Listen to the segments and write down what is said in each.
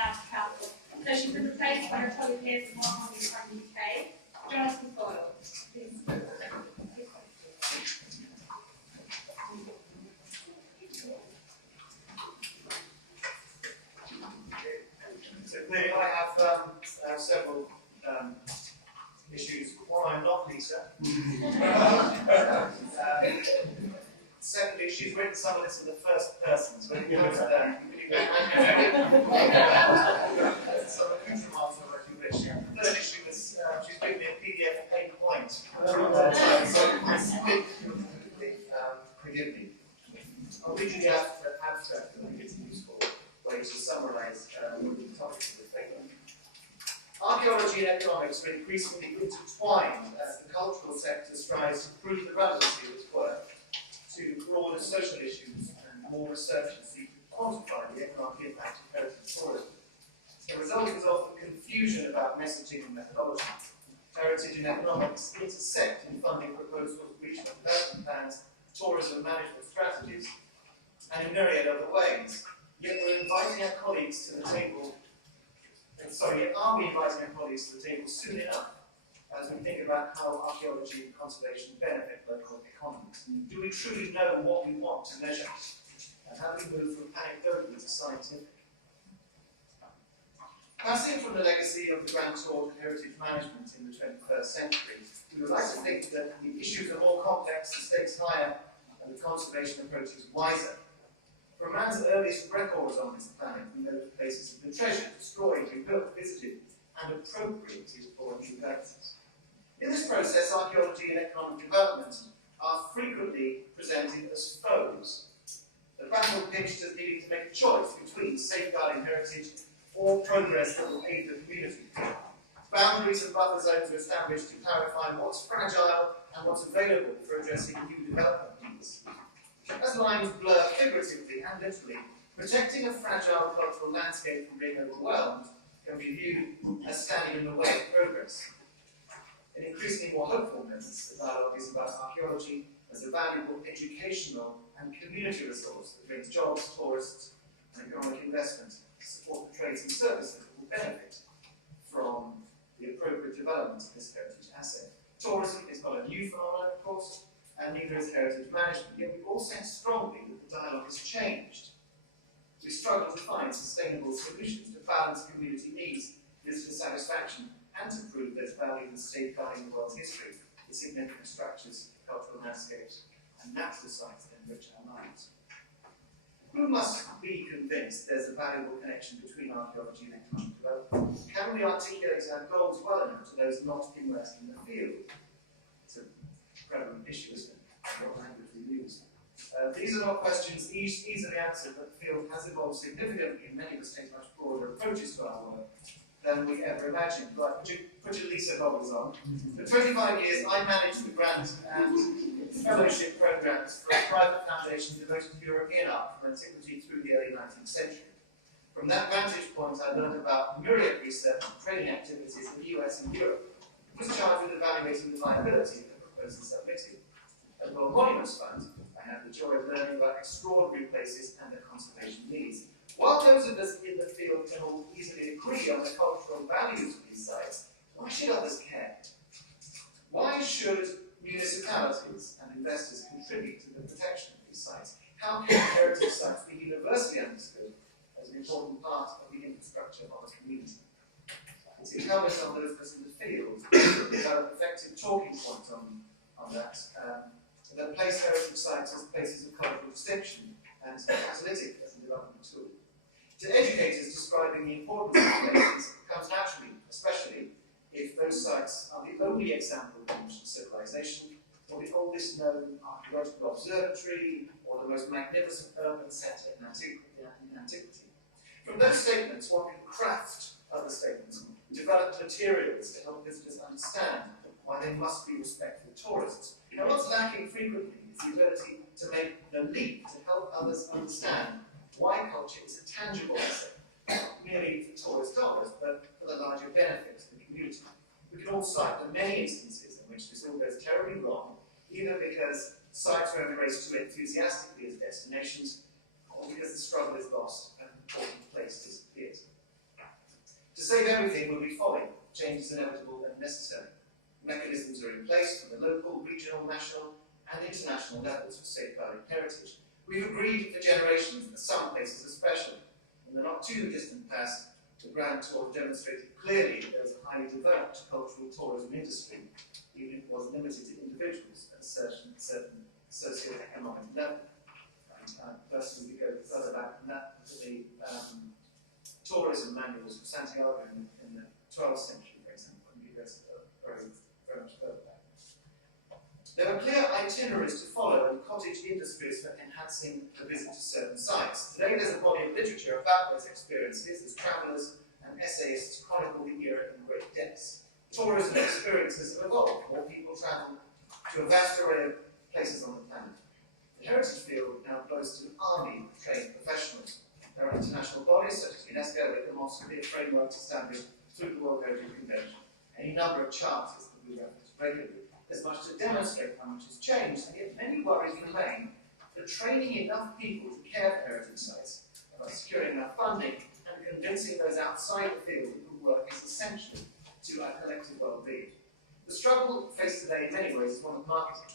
down to council. So she's been replaced by a colleague here from Arlene from the UK, Jonathan Foyle. Please. So clearly I have several issues. One, I'm not Lisa. Secondly, she's written some of this in the first person, so when it comes to that, you really some accoutrements of recognition. The third issue is she's given me a PDF at 8 points. So forgive me. I'll read you the abstract, I think it's a useful way to summarise the topics of the statement. Archaeology and economics are increasingly intertwined as the cultural sector strives to prove the relevancy of its work to broader social issues, and more researchers seek to quantify the economic impact of heritage tourism. The result is often confusion about messaging and methodology. Heritage and economics intersect in funding proposals, regional development plans, tourism management strategies, and in myriad other ways. Yet we're inviting our colleagues to the table. Yet are we inviting our colleagues to the table soon enough as we think about how archaeology and conservation benefit local economies? Do we truly know what we want to measure? And how do we move from anecdotal to scientific? Passing from the legacy of the Grand Tour to heritage management in the 21st century, we would like to think that the issues are more complex, the stakes higher, and the conservation approach is wiser. From man's earliest records on this planet, we know that places have been treasured, destroyed, rebuilt, visited, and appropriated for new purposes. In this process, archaeology and economic development are frequently presented as foes. The battle pitched as needing to make a choice between safeguarding heritage or progress that will aid the community. Boundaries and buffer zones are established to clarify what's fragile and what's available for addressing new development needs. As lines blur figuratively and literally, protecting a fragile cultural landscape from being overwhelmed can be viewed as standing in the way of progress. An increasingly more hopeful message, the dialogue is about archaeology as a valuable educational and community resource that brings jobs, tourists, and economic investment to support the trades and services that will benefit from the appropriate development of this heritage asset. Tourism is not a new phenomenon, of course, and neither is heritage management, yet we all sense strongly that the dialogue has changed. We struggle to find sustainable solutions to balance community needs, visitor satisfaction, and to prove there's value in safeguarding the world's history, the significant structures, cultural landscapes, and natural sites that enrich our lives. We must be convinced there's a valuable connection between archaeology and economic development. Can we articulate our goals well enough to those not immersed in the field? It's a prevalent issue, isn't it? What language we use. These are not questions easily answered, but the field has evolved significantly, and many of us take much broader approaches to our work than we ever imagined. Right, put your Lisa goggles on. For 25 years, I managed the grant and fellowship programs for a private foundation devoted to European art from antiquity through the early 19th century. From that vantage point, I learned about myriad research and training activities in the US and Europe. I was charged with evaluating the viability of the proposals submitted. At the World Monuments Fund, I had the joy of learning about extraordinary places and their conservation needs. While those of us in the field can all easily agree on the cultural values of these sites, why should others care? Why should municipalities and investors contribute to the protection of these sites? How can heritage sites be universally understood as an important part of the infrastructure of a community? It's incumbent on those of us in the field to develop effective talking points on that, that place heritage sites as places of cultural distinction and catalytic as a development tool. To educators describing the importance of places comes naturally, especially if those sites are the only example of ancient civilization, or the oldest known archaeological observatory, or the most magnificent urban centre in antiquity. From those statements, one can craft other statements, develop materials to help visitors understand why they must be respectful tourists. Now, what's lacking frequently is the ability to make the leap to help others understand why culture is a tangible asset, not merely for tourist dollars, but for the larger benefit of the community. We can all cite the many instances in which this all goes terribly wrong, either because sites are embraced too enthusiastically as destinations, or because the struggle is lost and an important place disappears. save everything will be folly. Change is inevitable and necessary. Mechanisms are in place from the local, regional, national, and international levels for safeguarding heritage. We've agreed for generations that some places are special. In the not too distant past, the Grand Tour demonstrated clearly that there was a highly developed cultural tourism industry, even if it was limited to individuals at a certain socio-economic level. Personally, we go further back than that to the tourism manuals of Santiago in the 12th century, for example, and we go very much further back. There are clear itineraries to follow and cottage industries for enhancing the visit to certain sites. Today there's a body of literature about those experiences as travellers and essayists chronicle the era in great depths. Tourism experiences have evolved. More people travel to a vast array of places on the planet. The heritage field now boasts an army of trained professionals. There are international bodies such as UNESCO, ICOMOS, with frameworks established through the World Heritage Convention. Any number of charters that we reference regularly. There's much to demonstrate how much has changed, and yet many worries remain that training enough people to care for heritage sites, about securing enough funding, and convincing those outside the field that the work is essential to our collective well-being. The struggle faced today in many ways is one of marketing.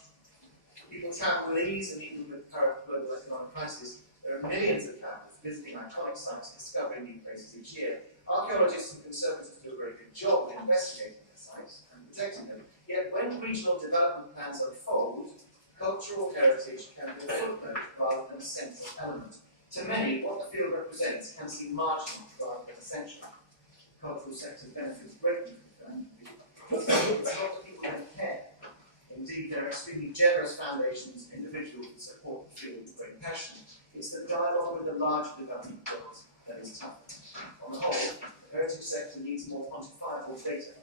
People travel with ease, and even with the current global economic crisis, there are millions of travellers visiting iconic sites, discovering new places each year. Archaeologists and conservators do a very good job of investigating their sites and protecting them. Yet when regional development plans unfold, cultural heritage can be a footnote rather than a central element. To many, what the field represents can seem marginal rather than essential. The cultural sector benefits greatly from that. It's not that people don't care. Indeed, there are extremely generous foundations, individuals that support the field with great passion. It's the dialogue with the larger development world that is tough. On the whole, the heritage sector needs more quantifiable data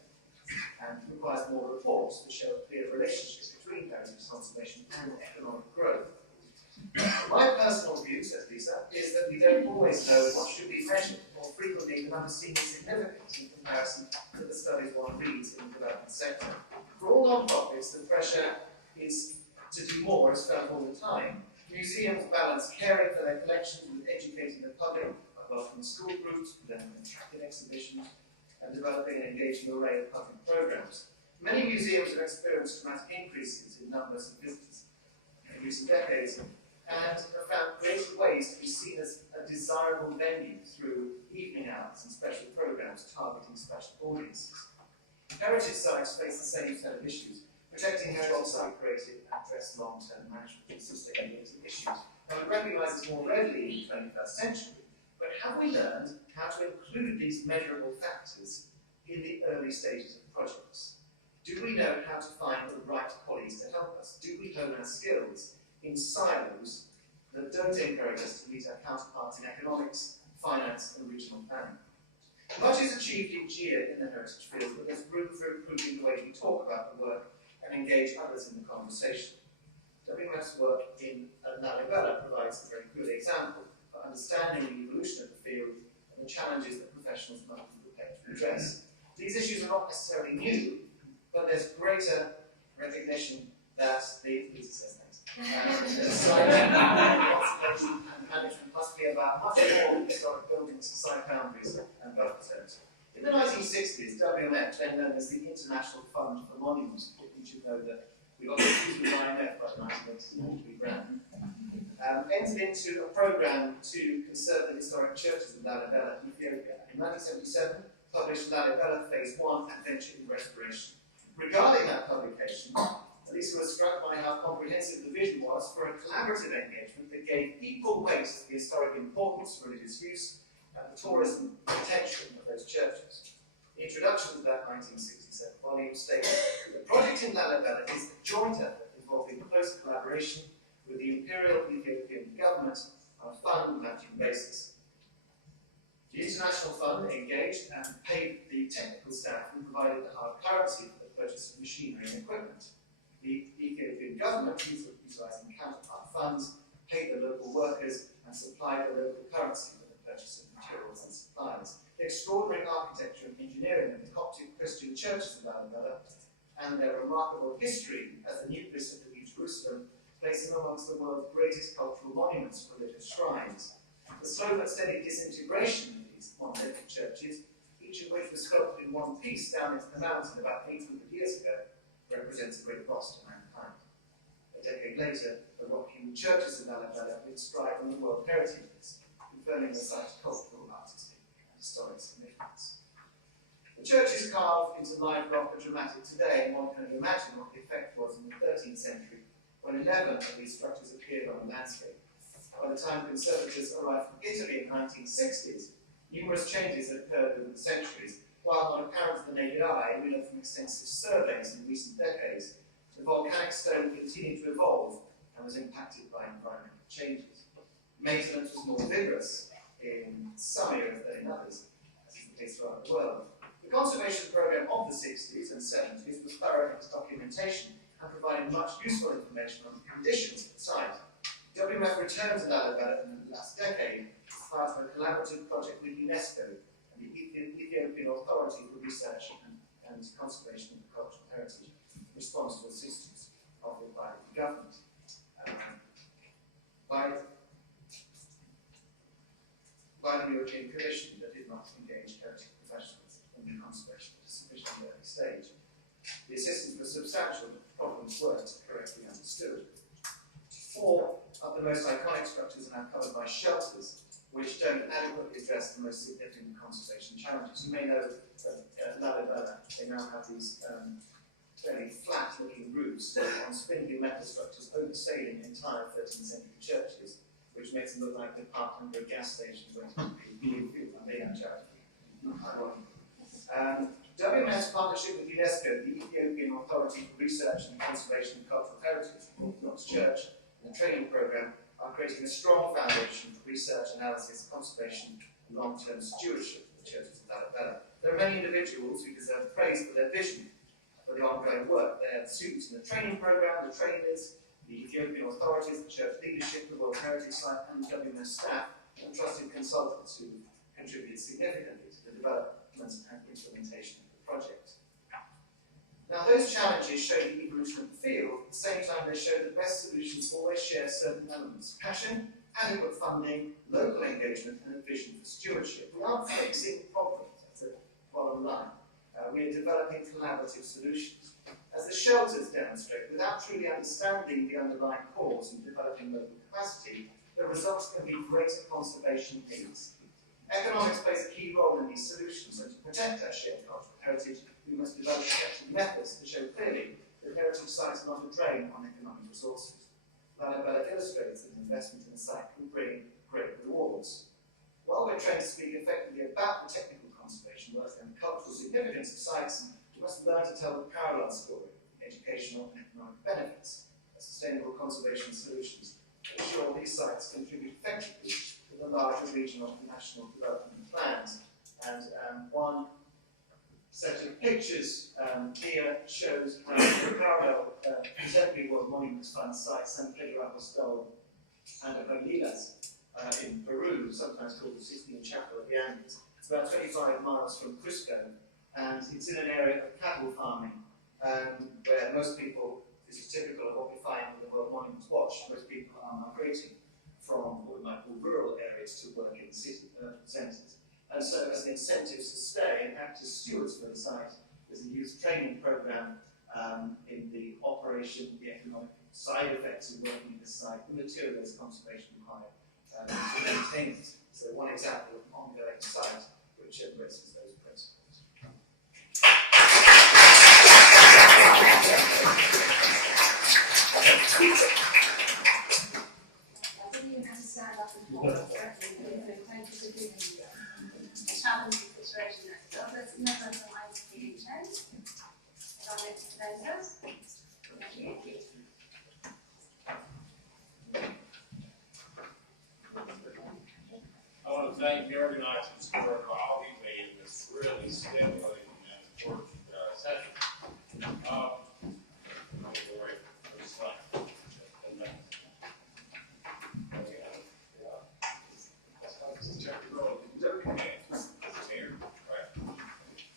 and requires more reports to show a clear relationship between heritage conservation and economic growth. My personal view, says Lisa, is that we don't always know what should be measured, or frequently the numbers seem insignificant in comparison to the studies one reads in the development sector. For all non-profits, the pressure is to do more is felt all the time. Museums balance caring for their collections with educating the public, welcoming school groups, presenting attractive exhibitions, and developing an engaging array of public programs. Many museums have experienced dramatic increases in numbers of visitors in recent decades, and have found creative ways to be seen as a desirable venue through evening hours and special programs targeting special audiences. Heritage sites face the same set of issues. Protecting heritage site creative and address long-term management and sustainability issues. Now we recognise this more readily in the 21st century, but have we learned how to include these measurable factors in the early stages of projects? Do we know how to find the right colleagues to help us? Do we hone our skills in silos that don't encourage us to meet our counterparts in economics, finance, and regional planning? Much is achieved each year in the heritage field, but there's room for improving the way we talk about the work and engage others in the conversation. WMF's work in Lalibela provides a very good example for understanding the evolution of the field and the challenges that professionals must be prepared to address. These issues are not necessarily new, but there's greater recognition that conservation and management must be about much more than historic buildings, site boundaries, and buffer zones. In the 1960s, WMF, then known as the International Fund for Monuments, you should know that we got confused with IMF by the 1980s, rebrand, entered into a program to conserve the historic churches in Lalibela, Ethiopia. In 1977, published Lalibela Phase 1, Adventure in Restoration. Regarding that publication, Lisa was struck by how comprehensive the vision was for a collaborative engagement that gave equal weight to the historic importance, religious use, and the tourism potential of those churches. The introduction to that 1967 volume states that the project in Lalibela is a joint effort involving close collaboration with the Imperial Ethiopian government on a fund-matching basis. The International Fund engaged and paid the technical staff and provided the hard currency for the purchase of machinery and equipment. The Ethiopian government, utilising counterpart funds, paid the local workers and supplied the local currency for the purchase of materials and supplies. The extraordinary architecture and engineering of the Coptic Christian churches in Lalibela and their remarkable history as the nucleus of the New Jerusalem place them amongst the world's greatest cultural monuments for religious shrines. The slow but steady disintegration of these monolithic churches, each of which was sculpted in one piece down into the mountain about 800 years ago, represents a great loss to mankind. A decade later, the rock-hewn churches of Lalibela were inscribed on the World Heritage List, confirming the site's cultural, artistic, and historic significance. The churches carved into live rock are dramatic today, and one can only imagine what the effect was in the 13th century, when 11 of these structures appeared on the landscape. By the time conservators arrived from Italy in the 1960s, numerous changes had occurred over the centuries. While not apparent to the naked eye, we know from extensive surveys in recent decades, the volcanic stone continued to evolve and was impacted by environmental changes. Maintenance was more vigorous in some areas than in others, as is the case throughout the world. The conservation program of the 60s and 70s was thorough in its documentation and provided much useful information on the conditions of the site. WMF returned to Lalibela in the last decade as part of a collaborative project with UNESCO and the Ethiopian Authority for Research and Conservation of the Cultural Heritage, in response to assistance offered by the government. By the European Commission, that did not engage heritage professionals in the conservation at a sufficiently early stage. The assistance was substantial, but the problems weren't correctly understood. 4 of the most iconic structures are now covered by shelters, which don't adequately address the most significant conservation challenges. You may know that at Lalibela, they now have these fairly flat-looking roofs on spindly metal structures oversailing entire 13th century churches, which makes them look like they're parked under a gas station waiting for people and they have charity. WMS partnership with UNESCO, the Ethiopian Authority for Research and Conservation of Cultural Heritage, Orthodox Church, and the training program are creating a strong foundation for research, analysis, conservation, and long-term stewardship of the churches of Lalibela. There are many individuals who deserve praise for their vision for the ongoing work. They are the students in the training program, the trainers, the Ethiopian authorities, the church leadership, the World Heritage Site, and the WMS staff, and trusted consultants who contribute significantly to the development and implementation of the project. Now, those challenges show the evolution of the field. At the same time, they show that best solutions always share certain elements: passion, adequate funding, local engagement, and a vision for stewardship. We aren't fixing problems, that's the bottom line. We are developing collaborative solutions. As the shelters demonstrate, without truly understanding the underlying cause and developing local capacity, the results can be greater conservation needs. Economics plays a key role in these solutions, and to protect our shared cultural heritage, we must develop effective methods to show clearly that heritage sites are not a drain on economic resources. Lalibela illustrates that an investment in a site can bring great rewards. While we're trained to speak effectively about the technical conservation work and the cultural significance of sites, we must learn to tell the parallel story, educational and economic benefits, of sustainable conservation solutions to ensure these sites contribute effectively to the larger regional and national development plans. And one set of pictures here shows the parallel contemporary World Monuments Fund sites, San Pedro Apostol and Aguilas in Peru, sometimes called the Sistine Chapel of the Andes. It's about 25 miles from Cusco, and it's in an area of cattle farming where most people, this is typical of what we find in the World Monuments Watch, most people are migrating from what we might call rural areas to work in city centres. And so as an incentive to stay and act as stewards for the site, there's a youth training program in the operation, the economic side effects of working in this site, the materials conservation required to maintain it. So one example of an ongoing site which embraces those principles. I think you have to stand up and talk. Thank you for giving me a challenging situation. So let's never mind the intent. And our next presenters. Thank you. I want to thank the organizers for allowing me in this really stimulating and important session.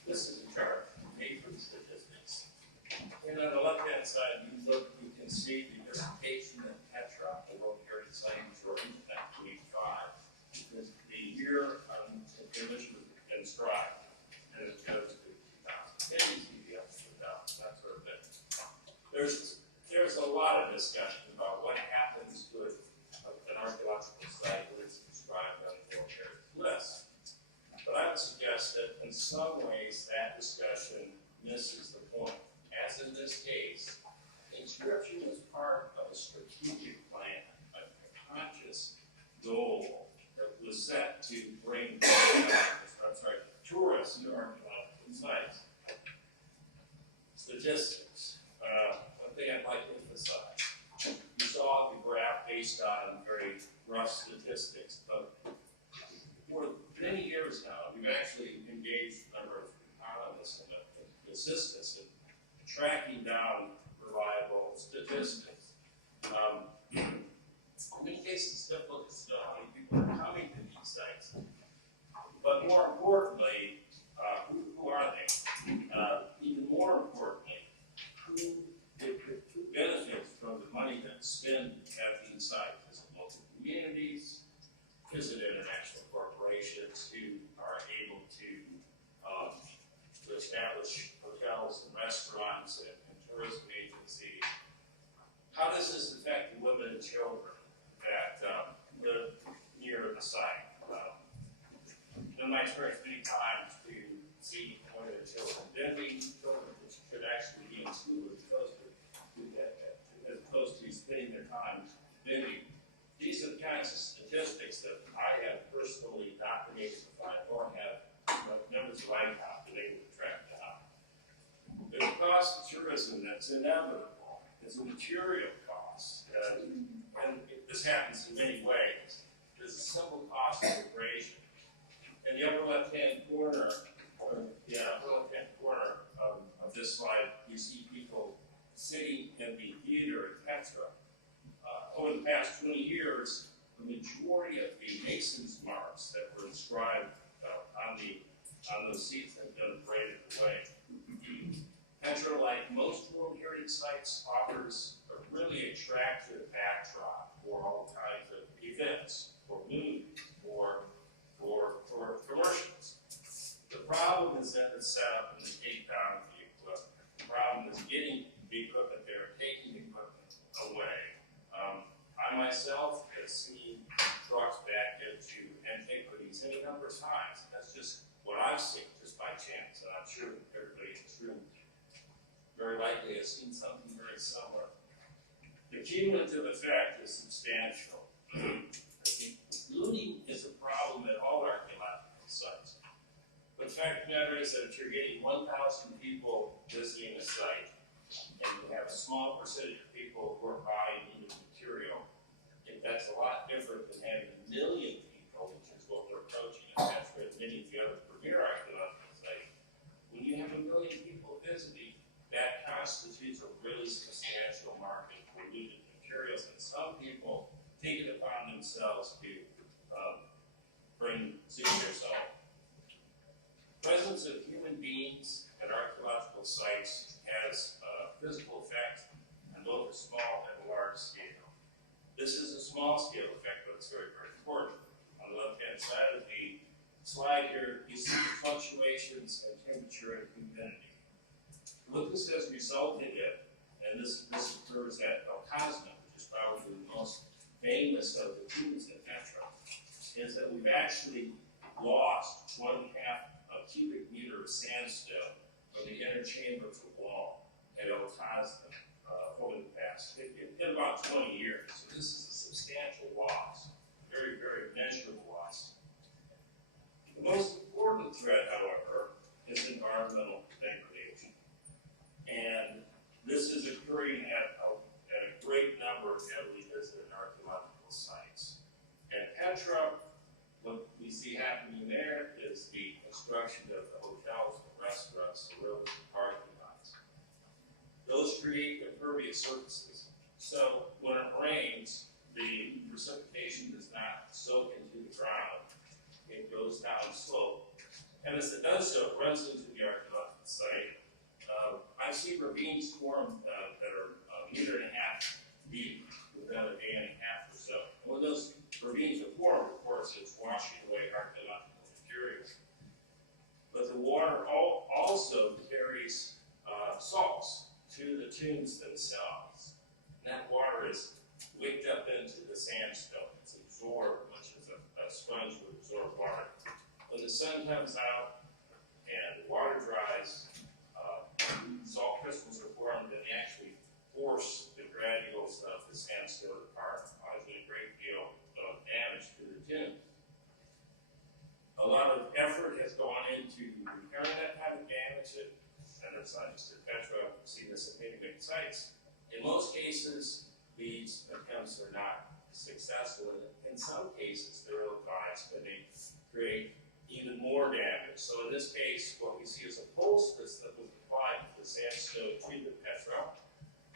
This is a chart of matron statistics. And on the left-hand side, you can see the dissertation that Petra, the World Heritage Site in Jordan, at 25. The year in which was inscribed. And some ways, that discussion misses the point. As in this case, inscription is part of a strategic plan, a conscious goal that was set to bring tourists to archaeological sites. Statistics. One thing I'd like to emphasize. You saw the graph based on very rough statistics, but for many years now, we've actually engaged a number of economists and assistants in tracking down reliable statistics. In many cases, it's difficult to know how many people are coming to these sites. But more importantly, who are they? Even more importantly, who benefits from the money that's spent at these sites? Is it local communities? Is it international corporations who are able to establish hotels and restaurants and tourism agencies? How does this affect the women and children that live near the site? In my experience, many times to see women and children, then we children should actually be in school as opposed to spending their time vending. These are the kinds of statistics that I have personally not been able to find, or have members of ICOP been able to track down. The cost of tourism that's inevitable is a material cost, and this happens in many ways. There's a simple cost equation. In the upper left-hand corner, of this slide, you see people sitting in the theater at Petra. Over the past 20 years, the majority of the Mason's marks that were inscribed on those seats have been braided away. Petra, like most World Heritage sites, offers a really attractive backdrop for all kinds of events, for movies, for commercials. The problem is that it's set up in the takedown of the equipment. The problem is getting the equipment there, taking the equipment away. I myself have seen trucks back into antiquities any number of times. That's just what I've seen, just by chance. And I'm sure everybody in this room very likely has seen something very similar. The cumulative effect is substantial. Looting is a problem at all archaeological sites. But the fact of the matter is that if you're getting 1,000 people visiting a site, and you have a small percentage of people who are buying into the material, that's a lot different than having 1 million people, which is what we're approaching in Petra and many of the other premier archaeological sites. When you have 1 million people visiting, that constitutes a really substantial market for looted materials, and some people take it upon themselves to bring souvenirs home. Presence of human beings at archaeological sites has a physical effect on both a small and a large scale. This is a small scale effect, but it's very, very important. On the left-hand side of the slide here, you see the fluctuations in temperature and humidity. What this has resulted in, and this occurs at Ackerman, which is probably the most famous of the tombs in Petra, is that we've actually lost 1/2 a cubic meter of sandstone from the inner chamber of the wall at Ackerman over the past, in about 20 years. So this is a substantial loss, very, very measurable loss. The most important threat, however, is environmental degradation. And this is occurring at a great number of heavily visited archaeological sites. At Petra, what we see happening there is the construction of the hotels, the restaurants, the roads, the parking lots. Those create impervious surfaces. So when it rains, the precipitation does not soak into the ground. It goes down slope. And as it does so, it runs into the archaeological site. I've seen ravines form that are 1.5 meters deep within a day and a half or so. And when those ravines are formed, of course, it's washing away archaeological materials. But the water also carries salts to the tombs themselves. And that water is wicked up into the sandstone. It's absorbed, much as a sponge would absorb water. When the sun comes out repairing that kind of damage, and it's not just at Petra, we've seen this at many, many sites. In most cases, these attempts are not successful, and in some cases, they're ill-advised, and they create even more damage. So in this case, what we see is a poultice that was applied to the sandstone treated Petra,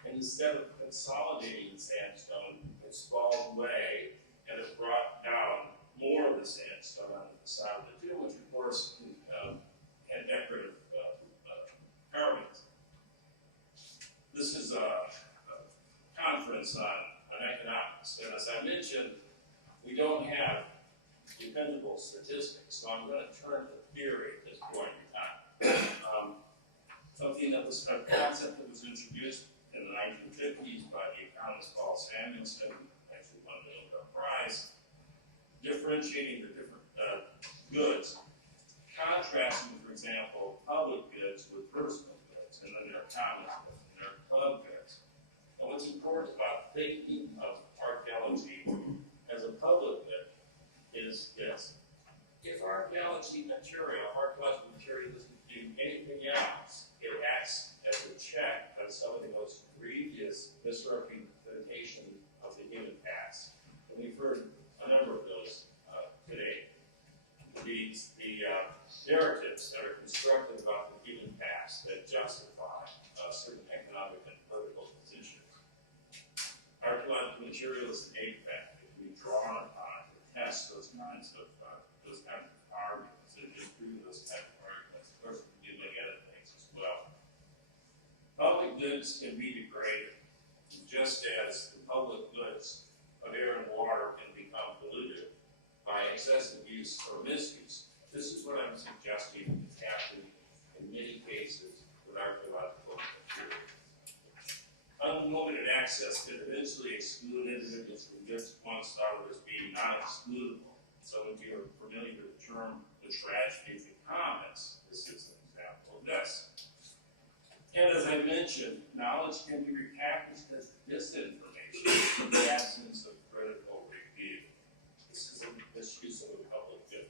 and instead of consolidating the sandstone, it's fallen away, and it brought down more of the sandstone onto the side of the tomb, which of course had decorative carvings. This is a conference on economics, and as I mentioned, we don't have dependable statistics, so I'm going to turn to theory at this point in time. Something that was a concept that was introduced in the 1950s by the economist Paul Samuelson, actually won the Nobel Prize, differentiating the different goods, contrasting, for example, public goods with personal goods, and then there are common goods, and there are club goods. And what's important about thinking of archaeology as a public good is this. If archaeological material doesn't do anything else, it acts as a check on some of the most grievous misrepresentation of the human past. And we've heard a number of those today. The narratives that are constructed about the human past that justify certain economic and political positions. Archaeological material is an aid factor. It can be drawn upon to test those kinds of arguments and disprove those kinds of arguments. Of course, we can look at other things as well. Public goods can be degraded, just as the public goods of air and water can become polluted by excessive use or misuse. This is what I'm suggesting is happening in many cases with archaeological material. Unlimited access could eventually exclude individuals from goods once thought of as being non-excludable. Some of you are familiar with the term the tragedy of the commons. This is an example of this. And as I mentioned, knowledge can be repackaged as disinformation in the absence of critical review. This is a misuse of a public good.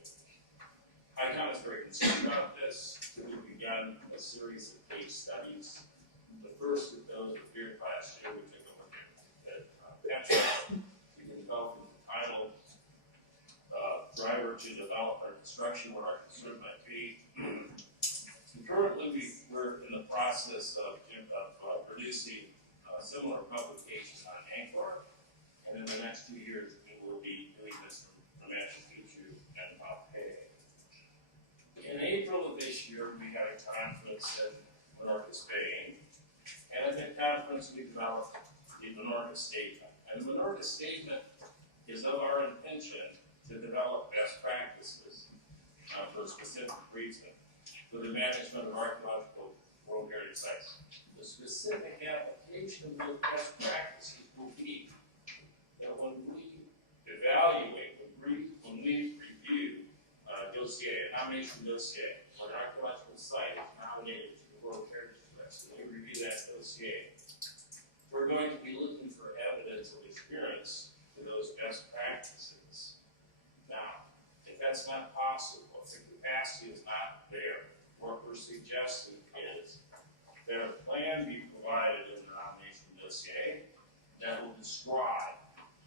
ICON is very concerned about this. We've begun a series of case studies. The first of those appeared last year. We took a look at Petra. We can tell from the title, driver to developer construction, what our concern might be. Currently, we're in the process of producing a similar publication on Angkor, and in the next 2 years, we will be doing this from Machu Picchu and Pompeii. In April of this year, we had a conference in Menorca, Spain, and at that conference, we developed the Menorca Statement. And the Menorca Statement is of our intention to develop best practices for a specific reason for the management of archaeological World Heritage Sites. The specific application of those best practices will be that when we evaluate, when we review a dossier, a nomination dossier, for an archaeological site is nominated to the World Heritage List, and we review that dossier, we're going to be looking for evidence of experience for those best practices. Now, if that's not possible, if the capacity is not there, what we're suggesting is that a plan be provided in the nomination dossier that will describe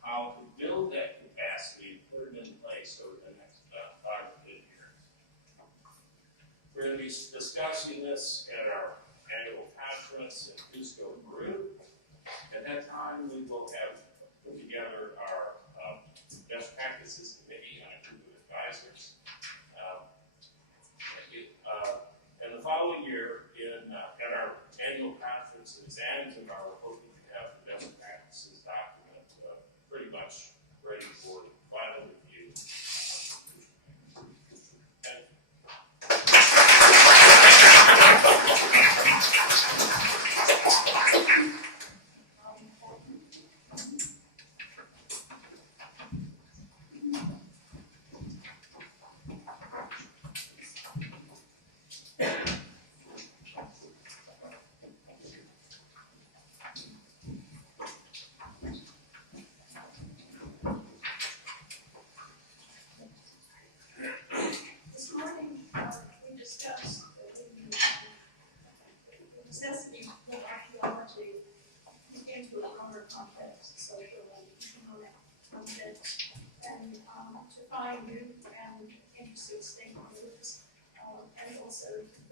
how to build that capacity and put it in place over the next 5 to 10 years. We're going to be discussing this at our annual conference in Cusco, Peru. At that time, we will have put together our best practices committee and a group of advisors. And the following year, at our annual conference in Zanzibar, we're hoping to have the best practices document pretty much ready for final review.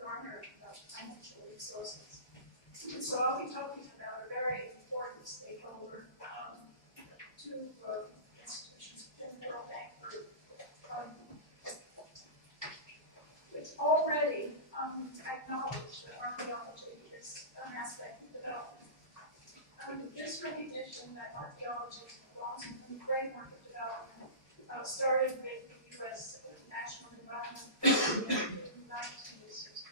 garner financial resources. And so I'll be talking about a very important stakeholder to institutions within the World Bank Group. It's already acknowledged that archaeology is an aspect of development. This recognition that archaeology belongs in the framework of development started with the U.S. National Environment in 1969,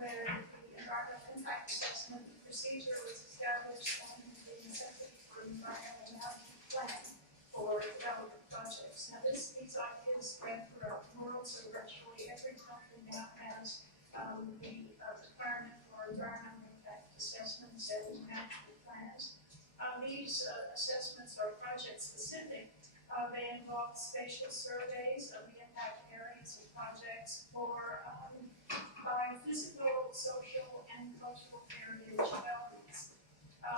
where the environmental impact assessment procedure was established and the necessity for an environmental management plan for development projects. Now, these ideas spread throughout the world, so virtually every country now has the requirement for environmental impact assessments and management plans. These assessments are project specific. They involve spatial surveys of the impact areas of projects for biophysical, social, and cultural heritage developments.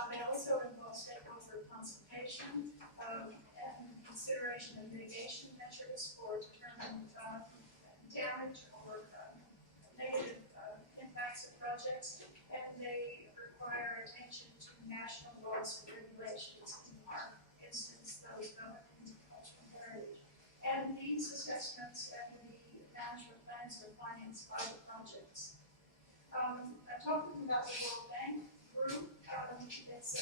They also involve stakeholder consultation and consideration of mitigation measures for determining damage or negative impacts of projects, and they require attention to national laws and regulations, in our instance, those governing cultural heritage. And these assessments and the management plans are financed by the projects. Talking about the World Bank Group, it's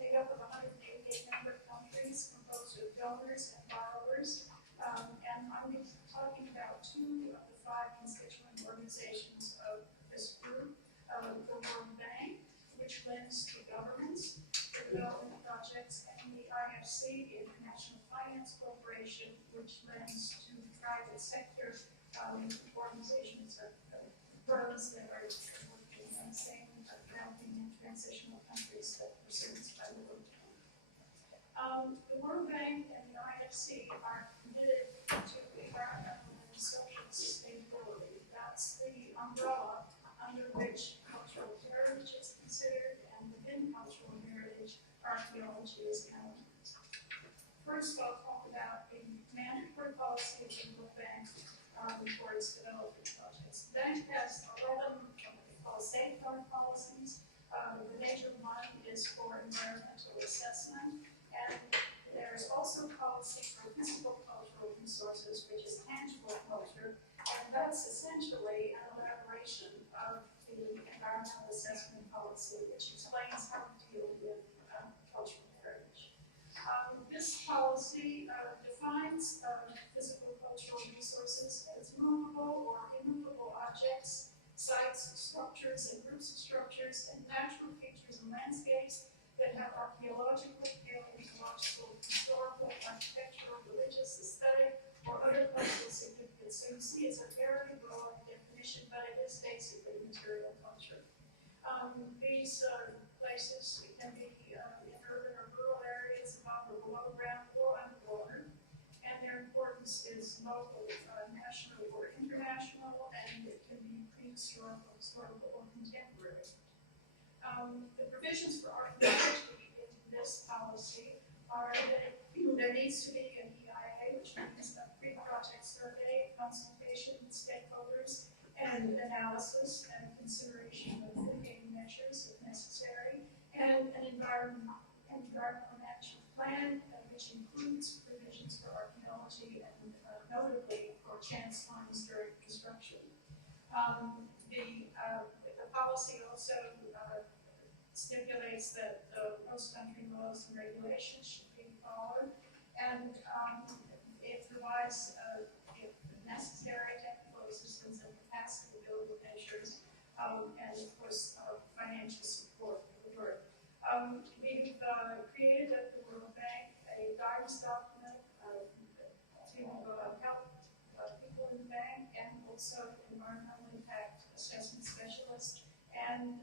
made up of 188 member countries composed of donors and borrowers. And I'm going to be talking about two of the 5 constituent organizations of this group. The World Bank, which lends to governments for development projects, and the IFC, the International Finance Corporation, which lends to private sector organizations of firms that are working in the same developing and transitional countries that are serviced by the World Bank. The World Bank and the IFC are committed to environmental and social sustainability. That's the umbrella under which cultural heritage is considered, and within cultural heritage, archaeology is an element. First, I'll talk about the mandatory policy of the World Bank for its development projects. The bank has 11 what they call safeguard policies. The major one is for environmental assessment, and there is also policy for physical cultural resources, which is tangible culture, and that's essentially an elaboration of the environmental assessment policy, which explains how to deal with cultural heritage. This policy defines physical cultural resources as movable or immovable objects, sites, structures, and groups of structures, and natural features and landscapes that have archaeological, paleontological, historical, architectural, religious, aesthetic, or other cultural significance. So you see it's a very broad definition, but it is basically material culture. These places can be in urban or rural areas, above or below ground or underwater, and their importance is local, national, or international, and it can be prehistorical, historical, or contemporary. The provisions for archaeology in this policy are that there needs to be an EIA, which means a pre-project survey, consultation with stakeholders, and analysis and consideration of mitigating measures if necessary, and an environmental management plan, which includes provisions for archaeology and notably for chance finds during construction. The policy also stipulates that the host country laws and regulations should be followed, and it provides, if necessary, technical assistance and capacity building measures, and of course, financial support for the work. We've created at the World Bank a guidance document to help people in the bank and also environmental impact assessment specialists and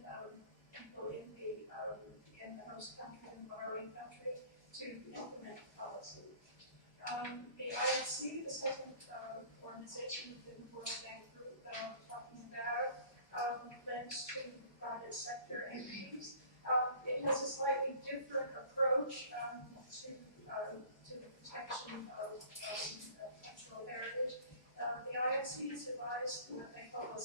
people in the host country and borrowing country to implement the policy. The IFC, the second organization within the World Bank Group that I'm talking about, lends to private sector entities. It has a slightly different approach to the protection of cultural heritage. The IFC has devised what they call a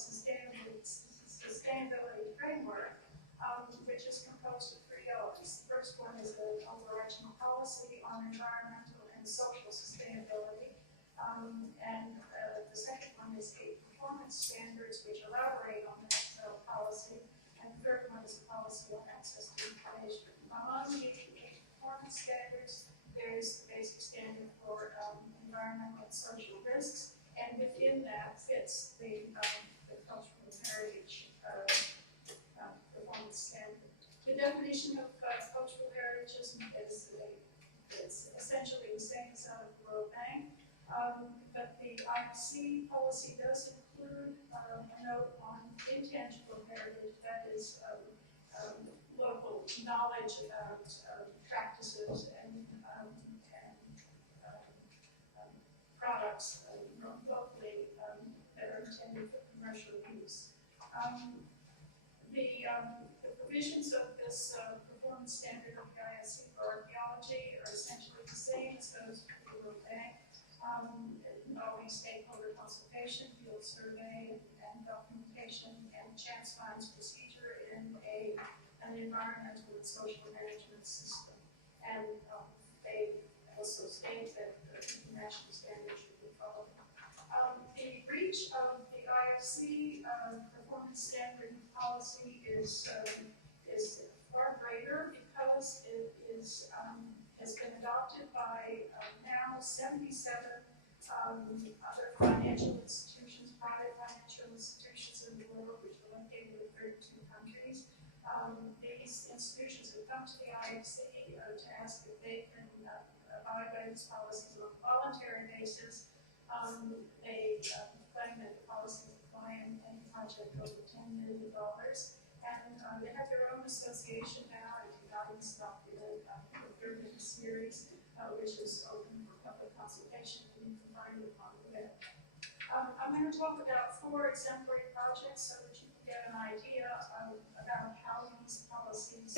The second one is eight performance standards which elaborate on that policy. And the third one is a policy on access to information. Among the eight performance standards, there's the basic standard for environmental and social risks, and within that fits the cultural heritage performance standard. The definition of cultural heritage is essentially the same as out of the World Bank, but the IFC policy does include a note on intangible heritage, that is local knowledge about practices and products locally that are intended for commercial use. The provisions of this performance standard of the ISC for archaeology are essentially the same as those for the World Bank, involving stakeholder consultation, field survey, and documentation, and chance finds procedure in an environmental and social management system. And they also state that the international standards should be followed. The reach of the IFC performance standard policy is far greater because it has been adopted by now 77 other financial institutions, private financial institutions in the world, which are located in 32 countries. These institutions have come to the IFC to ask if they can abide by these policies on a voluntary basis. They claim that the policies apply in any project over $10 million. And they have their own association now, a guidance document, the third in the series, which is open for public consultation, and you can find it on the web. I'm going to talk about 4 exemplary projects so that you can get an idea about how these policies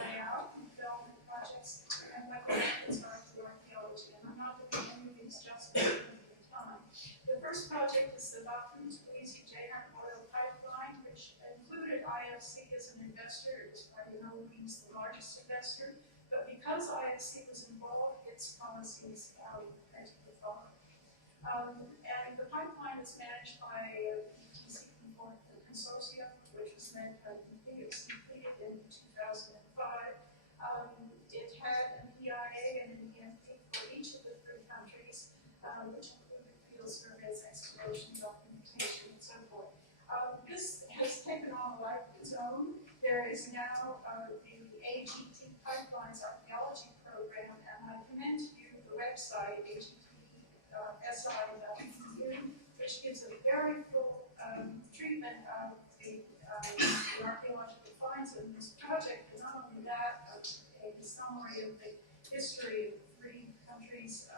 lay out in development projects and what the methods are for archaeology. And I'm not going to do any of these just because of the time. The first project is the Foyle oil pipeline, which included IFC as an investor. It was by no means the largest investor, but because IFC was involved, its policies had to be followed. And the pipeline is managed by a ETC consortium, which was meant to be completed in 2005. It had an EIA and an EMP for each of the 3 countries, which included field surveys, excavation, documentation, and so forth. This has taken on a life of its own. There is now the AGT Pipelines Archaeology Program, and I commend to you the website, agtsi.edu, which gives a very full treatment of the archaeological finds in this project. And not only that, a summary of the history of the 3 countries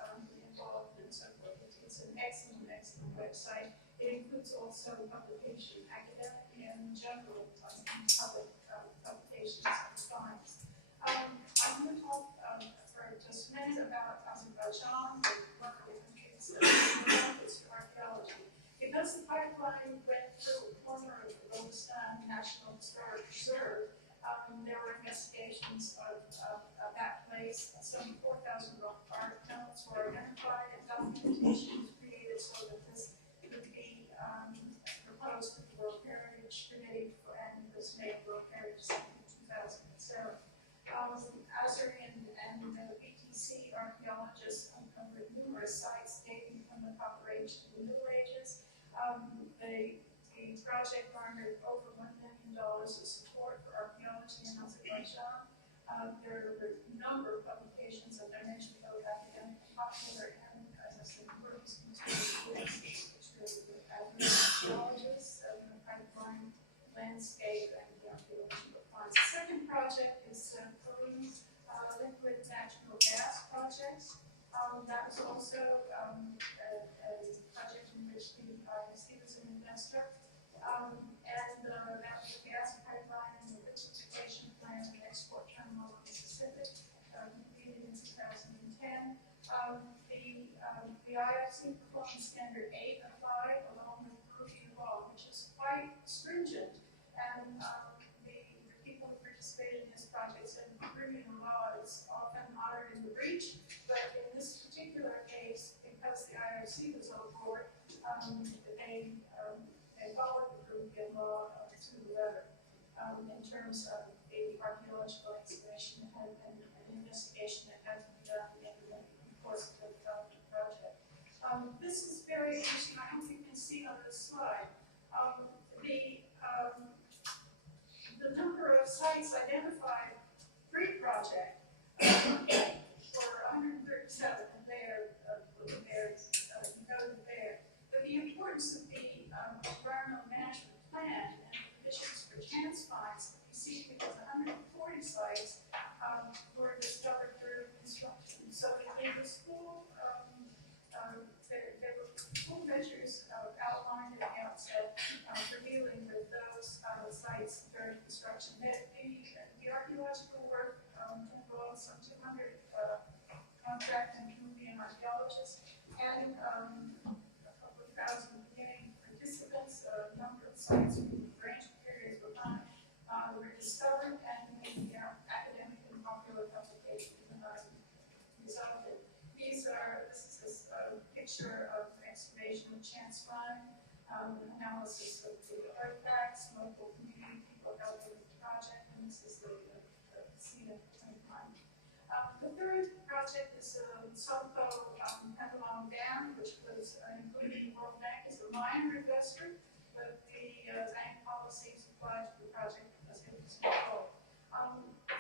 involved and so forth. It's an excellent, excellent website. It includes also publication, academic and general public publications and finds. I'm going to talk for just a minute about Azerbaijan, one of the countries that is for archaeology. Because the pipeline went through a corner of the Wolferstan National Historic Reserve, there were investigations of that place. Some 4,000 rock art tunnels were identified and documentation was created so that this could be proposed to the World Heritage Committee and was made World Heritage Site in 2007. Azerian and BTC archaeologists uncovered numerous sites dating from the Copper Age to the Middle Ages. The project garnered over $1 million of support for archaeology in Azerbaijan. There were a number of publications, as I mentioned, both academic and popular, and as I said, groups archaeologists, the pipeline landscape, and the archaeological finds. The second project is Peru's liquid natural gas project. That was also a project in which the IFC was an investor. That was a gas pipeline and the liquefaction plant and export terminal in the Pacific, completed in 2010. The IFC Performance Standard 8 applied along with Peruvian law, which is quite stringent. And the people who participated in this project said Peruvian law is often honored in the breach, but in this particular case, because the IFC was terms of the archaeological excavation and investigation that had to be done in the course of the development project. This is very interesting. I don't think you can see on this slide. The number of sites identified pre-project for 137, and there, noted there. But the importance of the environmental management plan and the provisions for chance finds, you see, because 140 sites were discovered through construction. So there was full, there were full measures outlined at the outset for dealing with those sites during construction. The archaeological work involved some 200 contract and Peruvian archaeologists and a couple of thousand beginning participants. A number of sites from a range of periods were discovered, and the academic and popular publications resulted. This is a picture of excavation of chance find, analysis of the artifacts, local community people helping with the project, and this is the scene of the time. The third project is Sopo Pendulum Dam, which was included in the World Bank as a minor investor, but the bank policies applied to the project because it was controlled.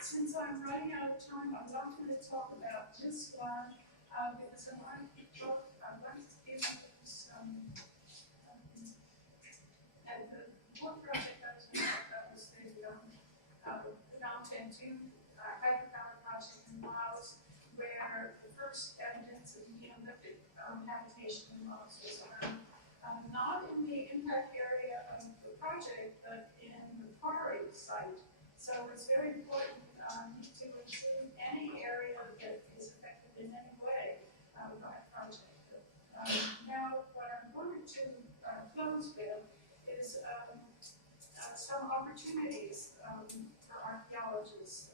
Since I'm running out of time, I'm not going to talk about this one because I'd like to give this and the one project I was going to talk about was the Mountain 2 hydropower project in Laos, where the first evidence of Neolithic habitation in Laos was found, not in the impact area of the project, but in the quarry site. So it's very important to include any area that is affected in any way by a project. Now, what I'm going to close with is some opportunities for archaeologists,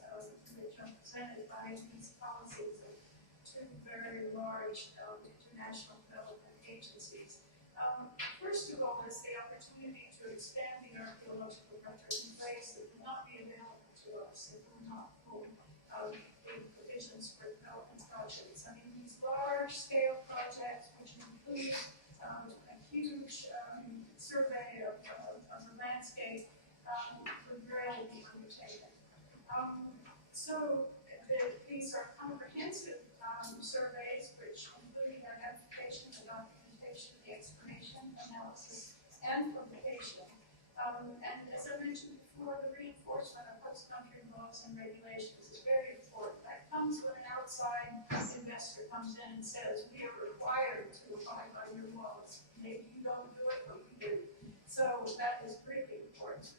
which are presented by these policies of two very large international development agencies. First of all, is the opportunity to expand the archaeological record in ways that would not be available to us if we're not full of the provisions for development projects. I mean, these large-scale projects, which include a huge survey of the landscape, would rarely be undertaken. So these are comprehensive surveys, which include identification, the documentation, the explanation, analysis, and publication. And as I mentioned before, the reinforcement of host country laws and regulations is very important. That comes when an outside investor comes in and says, we are required to abide by your laws. Maybe you don't do it, but we do. So that is really important.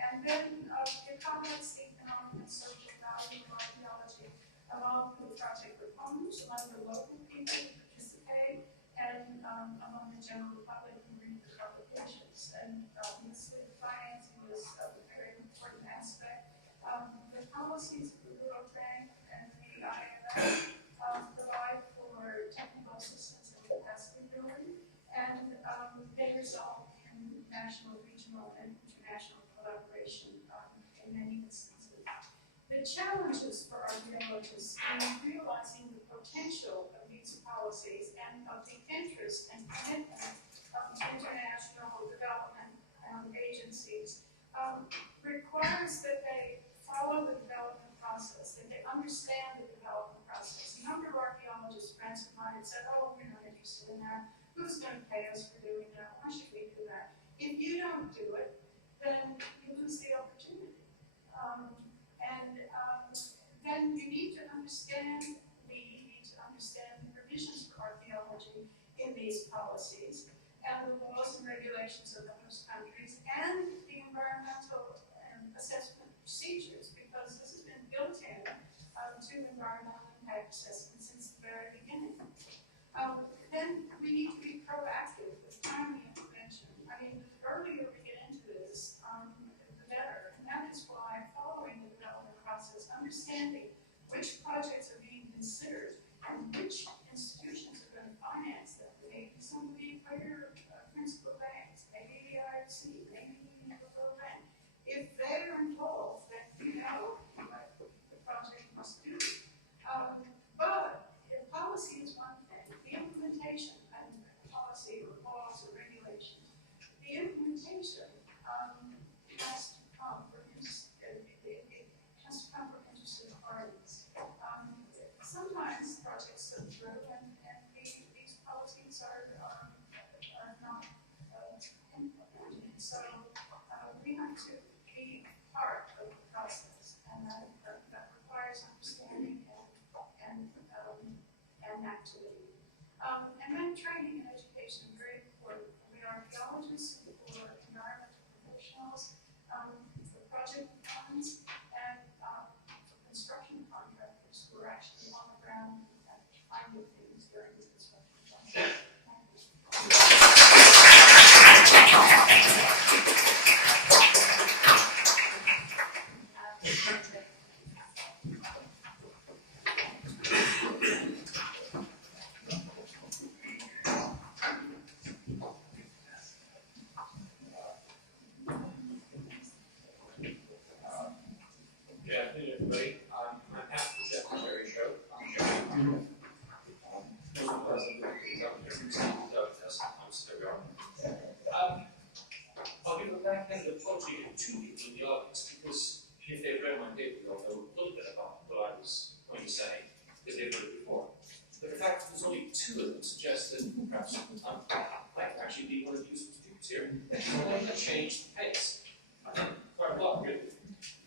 And then the economics, the economic and social value of archaeology among the project proponents, among the local people who participate, and among the general public who read the publications. And obviously the financing is a very important aspect. The policies of the World Bank and the IMF provide for technical assistance and capacity building, and they result in national, regional, and international collaboration in many instances. The challenges for archaeologists in realizing the potential of these policies and of the interest and commitment of international development agencies requires that they follow the development process, that they understand the development process. A number of archaeologists, friends of mine, have said, oh, we're not interested in that. Who's going to pay us for doing that? Why should we do that? If you don't do it, then you lose the opportunity. Then you need to understand the provisions for archaeology in these policies and the laws and regulations of the host countries and the environmental assessment procedures, because this has been built in to environmental impact assessment since the very beginning. Then we need to be proactive with timely intervention. I mean, the earlier we get into this, the better. And that is why, following the development process, understanding which projects are being considered and which institutions are going to finance them. Maybe some of the player principal banks, maybe the IRC, maybe the World Bank. If they are involved So we have to be part of the process, and that requires understanding and activity. And then training and education is very important. We are archaeologists for environmental professionals, for project plans, and for construction contractors who are actually on the ground and finding things during the construction process. Good afternoon, everybody. I'm happy to present the Gerry show. I'm Gerry. I'll give a backhanded apology to two people in the audience because if they've read my paper, they'll know a little bit about what I was going to say because they've heard it before. But the fact that there's only two of them suggests that perhaps I can actually be one of the useful students here. I'm going to change the pace. Quite a lot, really.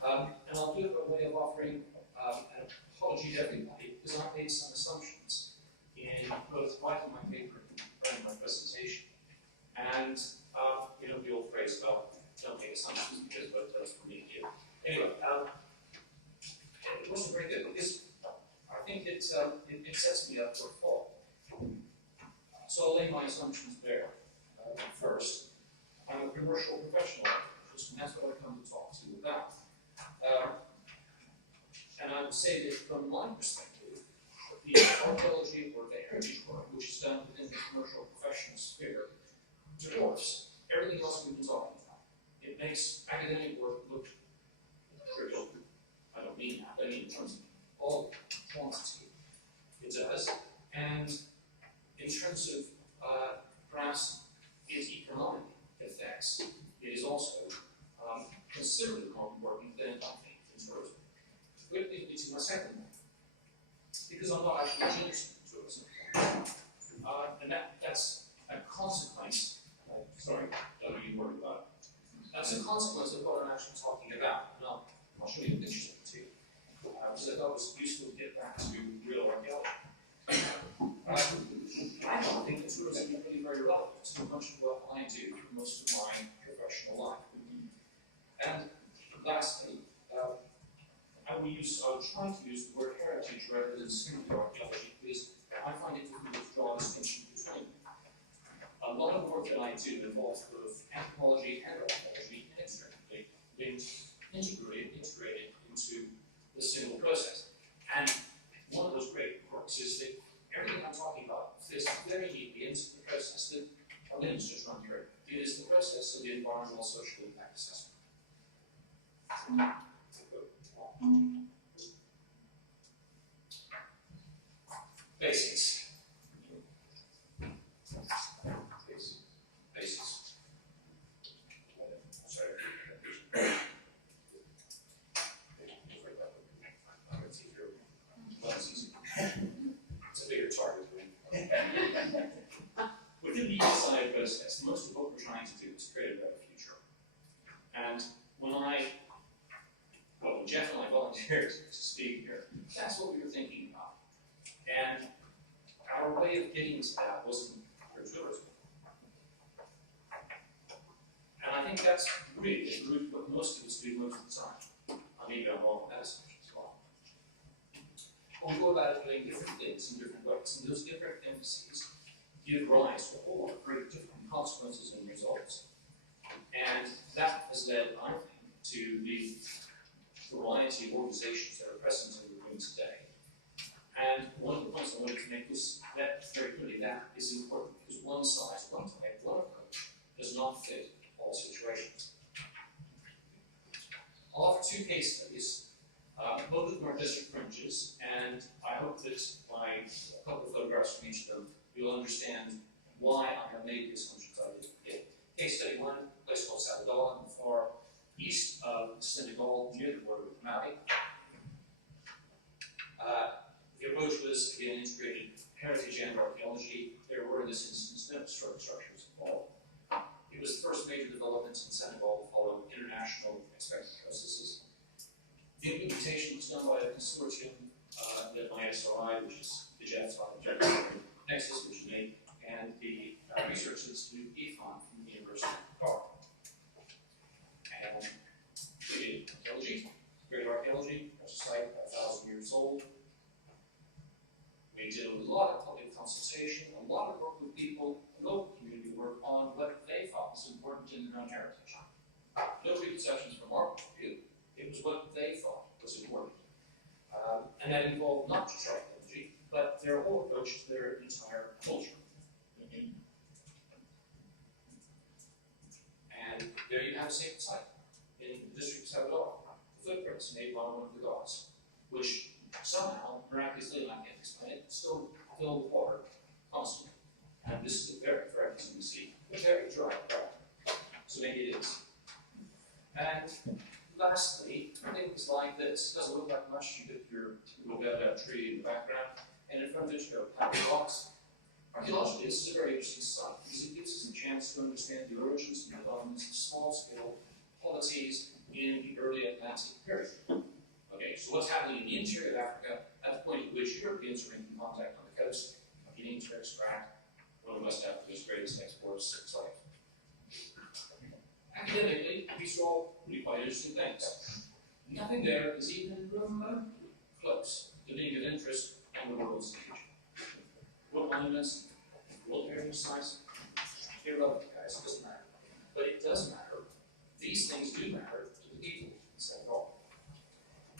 And I'll do it by way of offering an apology to everybody because I made some assumptions in both writing my paper and running my presentation. And the old phrase about don't make assumptions because what it does for me here. Anyway, it wasn't very good because I think it sets me up for a fall. So I'll lay my assumptions bare. First, I'm a commercial professional archaeologist, and that's what I've come to talk to you about. And I would say that from my perspective, the archaeology or the heritage work, which is done within the commercial professional sphere, dwarfs everything else we've been talking about. It makes academic work look trivial. I don't mean that, I mean in terms of all quantity. It does. And in terms of perhaps its economic effects, it is also considerably more important than I think in tourism. Which leads me to my second one. Because I'm not actually interested in tourism. And that's a consequence. Sorry, don't be worried about it. That's a consequence of what I'm actually talking about. And I'll show you pictures of it too. Because I thought it was useful to get back to real archaeology. I don't think that tourism is really very relevant to much of what I do for most of my professional life. And lastly, I will try to use the word heritage rather than simply archaeology because I find it difficult to draw a distinction between them. A lot of work that I do involves both anthropology and archaeology inextricably integrated into the single process. And one of those great works is that everything I'm talking about fits very neatly into the process that Arlene's just run through. It is the process of the environmental social impact assessment. Basics. Sorry. It's a bigger target. Within the ESI process, most of what we're trying to do is create a better future. And when Jeff and I volunteered to speak here, that's what we were thinking about. And our way of getting to that wasn't gratuitous. And I think that's really what most of us do most of the time. Maybe I'm wrong with that assumption as well. But we go about it doing different things in different ways, and those different emphases give rise to a whole lot of very different consequences and results. And that has led, I think, to the variety of organizations that are present in the room today. And one of the points I wanted to make was that very clearly that is important because one size, one type, one approach does not fit all situations. I'll offer two case studies. Both of them are district fringes, and I hope that by a couple of photographs from each of them, you'll understand why I have made the assumptions I did begin. Case study one, a place called Sabadell in the far east of Senegal, near the border with Mali. The approach was, again, integrated heritage and archaeology. There were, in this instance, no historic structures involved. It was the first major development in South no preconceptions from our point of view. It was what they thought was important. And that involved not just archaeology, but their whole approach to their entire culture. And there you have a sacred site in the district of Salvador. Footprints made by one of the gods, which somehow, miraculously, and I can't explain it, still fill with water constantly. And this is very, very easy to see. It's very dry, so maybe it is. And lastly, things like this. Doesn't look like much. You get your little bed tree in the background, and in front of it you have rocks. Archaeologically, this is a very interesting site because it gives us a chance to understand the origins and developments of small-scale polities in the early Atlantic period. Okay, so what's happening in the interior of Africa at the point at which Europeans are making contact on the coast, beginning to extract one of West Africa's greatest exports, slave. Academically, these are all really quite interesting things. Nothing there is even remotely close to being of interest on the world stage. World monuments, world heritage sites, irrelevant, guys, it doesn't matter. But it does matter. These things do matter to the people in Senegal.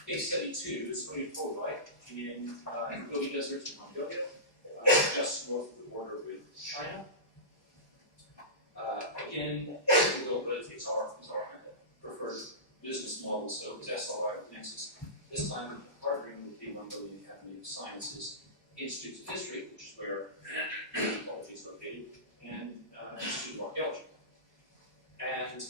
Case study 2 is Foyle in the Gobi Desert in Mongolia, just north of the border with China. Again, it's our preferred business model, so possess all our nexus. This time, partnering with the Mongolian Academy of Sciences Institute of History, which is where anthropology is located, and Institute of Archaeology. And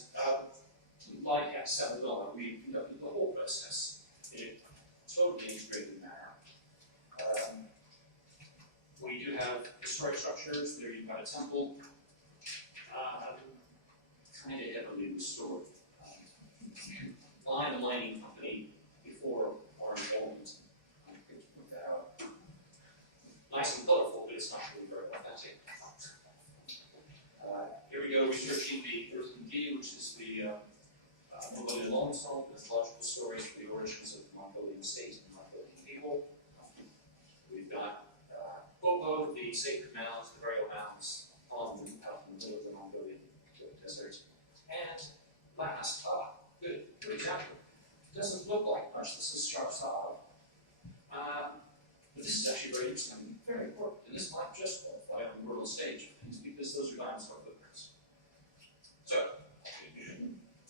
like at Salvador, we conducted the whole process in a totally integrated manner. We do have historic structures. There you've got a temple, kind of heavily restored. By the mining company before our involvement. I'm going to point that out. Nice and colorful, but it's not really very authentic. Here we go, researching the Earthen which is the Mongolian long-song, mythological stories for the origins of the Mongolian state and Mongolian people. We've got Bobo, the sacred mounds, the burial mounds out in the middle of the Mongolian desert. And last, good example. It doesn't look like much. This is Sharp but this is actually very interesting and very important. And this might just qualify on the world stage because those are dinosaur footprints. So,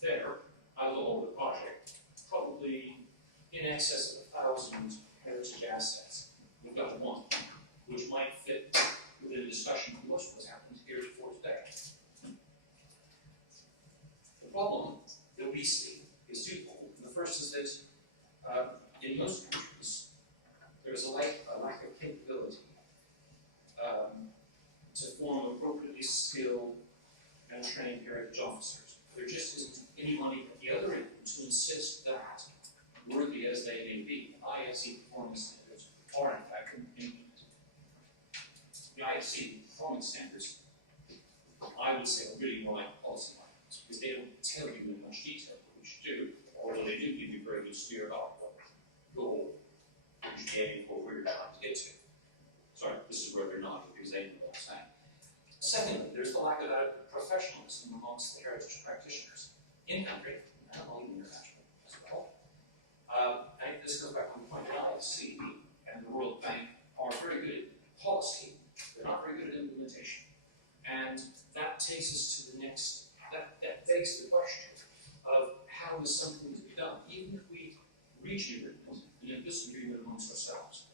there, out of the whole of the project, probably in excess of 1,000 heritage assets. We've got one, which might fit within a discussion of most of what's happened here for today. The problem that we see is twofold. The first is that in most countries, there's a lack of capability to form appropriately skilled and trained heritage officers. There just isn't any money at the other end to insist that, worthy as they may be, IFC performance standards are in fact implemented. The IFC performance standards, I would say, are really more like policy documents because they don't tell you in much detail what you should do, although they do give you very good steer about what goal you should be aiming for, where you're trying to get to. Sorry, this is where they're not because they know what I'm saying. Secondly, there's the lack of professionalism amongst the heritage practitioners in country and among international as well. I think this goes back to the point that IFC and the World Bank are very good at policy, they're not very good at implementation. And that takes us to the next, that begs the question of how is something to be done, even if we reach an agreement, an implicit agreement amongst ourselves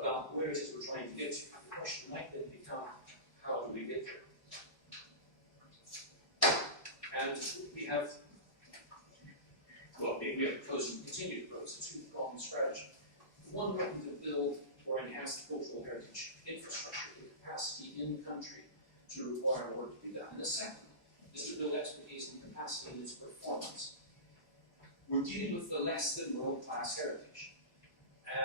about where it is we're trying to get to. The question might then become, how do we get there? And we have proposed and continue to propose a two-pronged strategy. One, looking to build or enhance the cultural heritage infrastructure, the capacity in the country to require work to be done. And the second is to build expertise and capacity in its performance. We're dealing with the less than world-class heritage.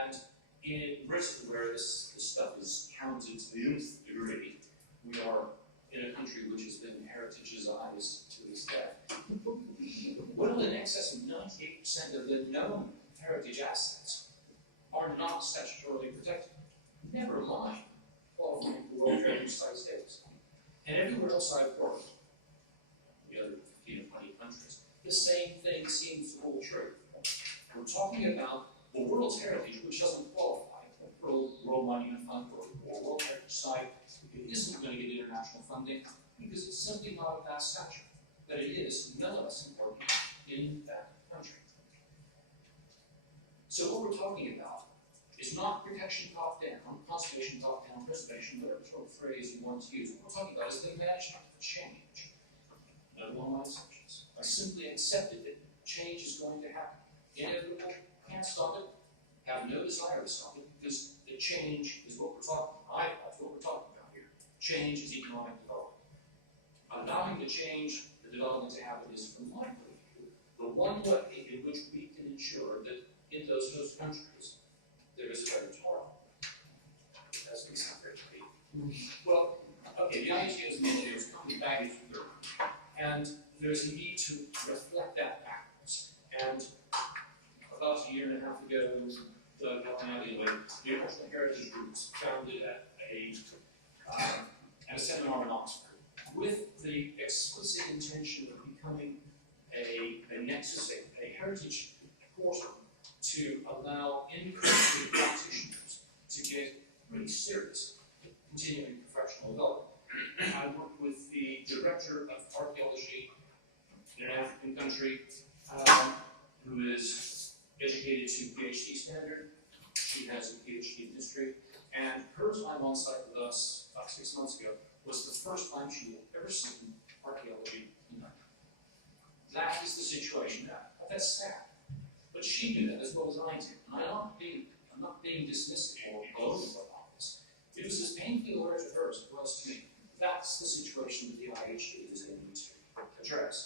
And in Britain, where this stuff is counted to the nth degree, we are in a country which has been heritageized to its death. Well, in excess of 98% of the known heritage assets are not statutorily protected. Never mind qualifying for World Heritage Site status. And everywhere else I've worked, the other 15 or 20 countries, the same thing seems to hold true. We're talking about the world's heritage, which doesn't qualify for World Monument Fund or World Heritage Site. It isn't going to get international funding because it's simply not of that stature. But it is no less important in that country. So what we're talking about is not protection top-down, conservation top-down, preservation, whatever sort of phrase you want to use. What we're talking about is the management of change. No long-line assumptions. I simply accepted that change is going to happen. Inevitable, can't stop it, have no desire to stop it, because the change is what we're talking about. That's what we're talking about here. Change is economic development. Allowing the change, the development to happen is, from my point of view, the one way in which we can ensure that in those host countries there is a better tomorrow. That's going to sound great to me. Well, okay, the idea is NGOs come with baggage from their own, and there's a need to reflect that backwards. And about a year and a half ago, Doug Allen, the National Heritage Groups founded at a seminar in Oxford with the explicit intention of becoming a nexus, a heritage portal to allow in-country practitioners to get really serious continuing professional development. I worked with the director of archaeology in an African country who is educated to PhD standard. She has a PhD in history, and her time on site with us about 6 months ago was the first time she had ever seen archaeology in London. That is the situation now. That's sad. But she knew that as well as I do. And I'm not being dismissive or gloating about this. It was as painful a letter to her as it was to me. That's the situation that the IHG is going to need to address.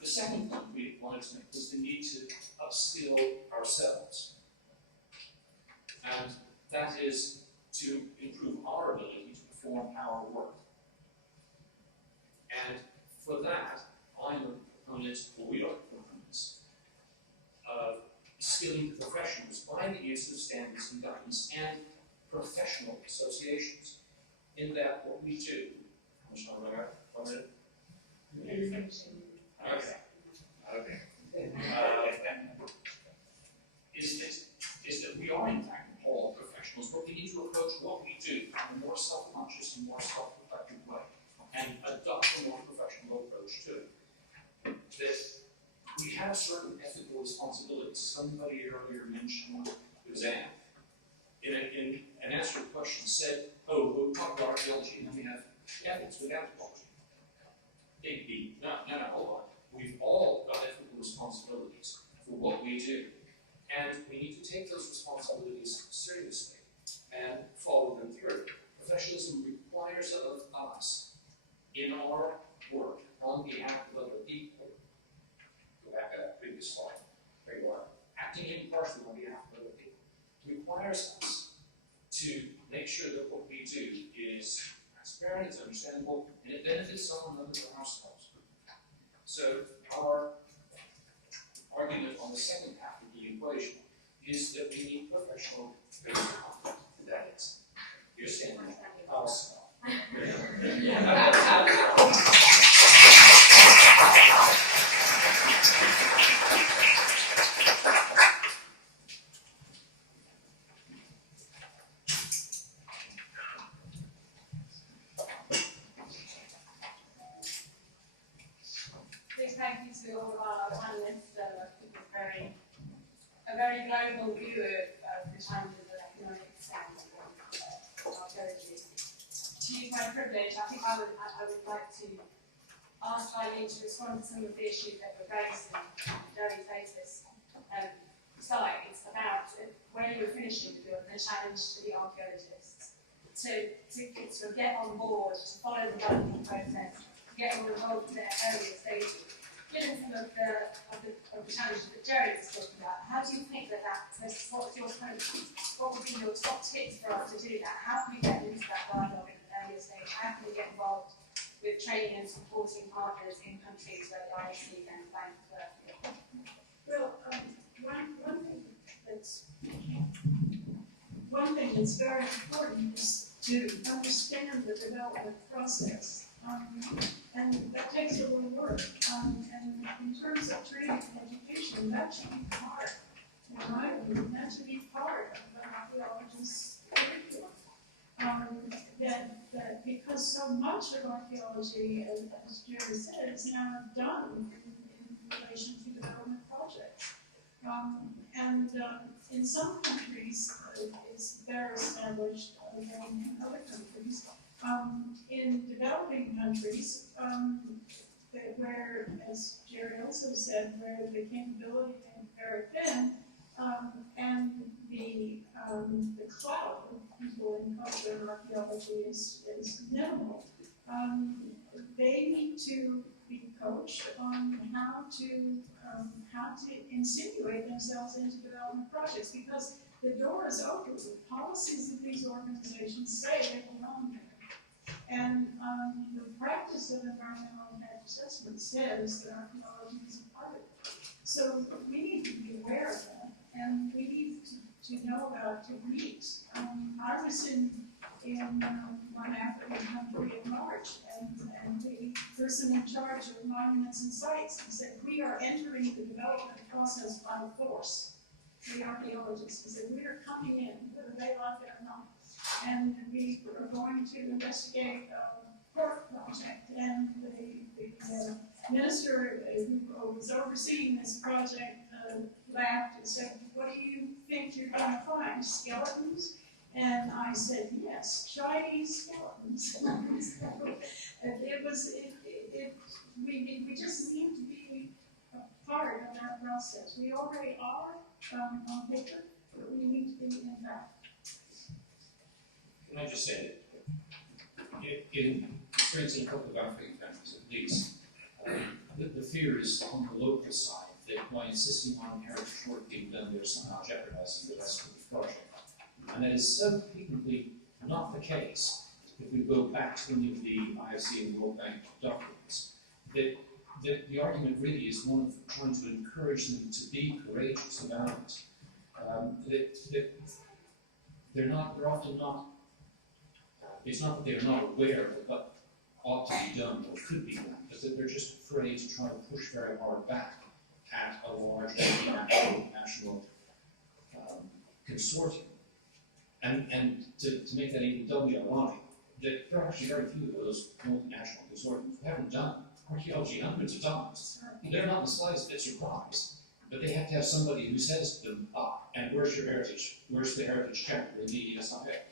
The second point we wanted to make was the need to upskill ourselves. And that is to improve our ability to perform our work. And for that, I'm a proponent, or we are proponents, of skilling the professionals by the use of standards and guidance and professional associations. In that, what we do, how much time have I got? 1 minute? Okay. Is that we are in fact all professionals, but we need to approach what we do in a more self-conscious and more self-reflective way, and adopt a more professional approach to it. That we have certain ethical responsibilities. Somebody earlier mentioned, it was Anne, in an answer to a question said, oh, we'll talk about archaeology and then we have ethics with anthropology. Big B. No, hold on. We've all got ethical responsibilities for what we do. And we need to take those responsibilities seriously and follow them through. Professionalism requires of us, in our work on behalf of other people, go back to that previous slide, very well, acting impartially on behalf of other people, requires us to make sure that what we do is transparent, it's understandable, and it benefits someone other than ourselves. So our argument on the second half of the equation is that we need professional conduct. That is, you're standing, I'll stop. Big thank you to all of our panelists. I think it's a very global view of the challenges of economics and archaeology. To use my privilege, I think I would like to ask Arlene to respond to some of the issues that were raised in Gerry's latest slide. It's about where you were finishing with the challenge to the archaeologists to sort of get on board, to follow the development process, to get more involved in their earlier stages. Given some of the challenges that Gerry was talking about, how do you think what would be your top tips for us to do that? How can we get into that dialogue at an earlier stage? How can we get involved with training and supporting partners in countries where the IHC and banks work? Well, one thing that's very important is to understand the development process. And that takes a little work. And in terms of training and education, that should be part, in my opinion, that should be part of the archaeologist's curriculum. That because so much of archaeology, as Gerry said, is now done in relation to development projects. In some countries, it's better established than in other countries. In developing countries, where, as Gerry also said, where the capability is very thin, and the clout of people in culture and archaeology is minimal, they need to be coached on how to insinuate themselves into development projects, because the door is open. The policies of these organizations say they belong there. And the practice of environmental impact assessment says that archaeology is a part of it. So we need to be aware of that, and we need to know about techniques. I was in one African country in March, and the person in charge of monuments and sites said, "We are entering the development process by force." The archaeologists said, "We are coming in, whether they like it or not. And we are going to investigate a port project." And the minister who was overseeing this project laughed and said, "What do you think you're going to find? Skeletons?" And I said, "Yes, Chinese skeletons." We just need to be a part of that process. We already are on paper, but we need to be in fact. Can I just say that in experience in a couple of African countries at least, the fear is on the local side that by insisting on heritage work being done, they're somehow jeopardizing the rest of the project. And that is so patently not the case if we go back to any of the IFC and World Bank documents, that the argument really is one of trying to encourage them to be courageous about it. That they're often not, it's not that they're not aware of what ought to be done or could be done, but that they're just afraid to try to push very hard back at a large national consortium. And to make that even doubly ironic, that there are actually very few of those multinational consortiums who haven't done archaeology hundreds of times. They're not in the slightest bit surprised, but they have to have somebody who says to them, and where's your heritage? Where's the heritage chapter in the ESIA?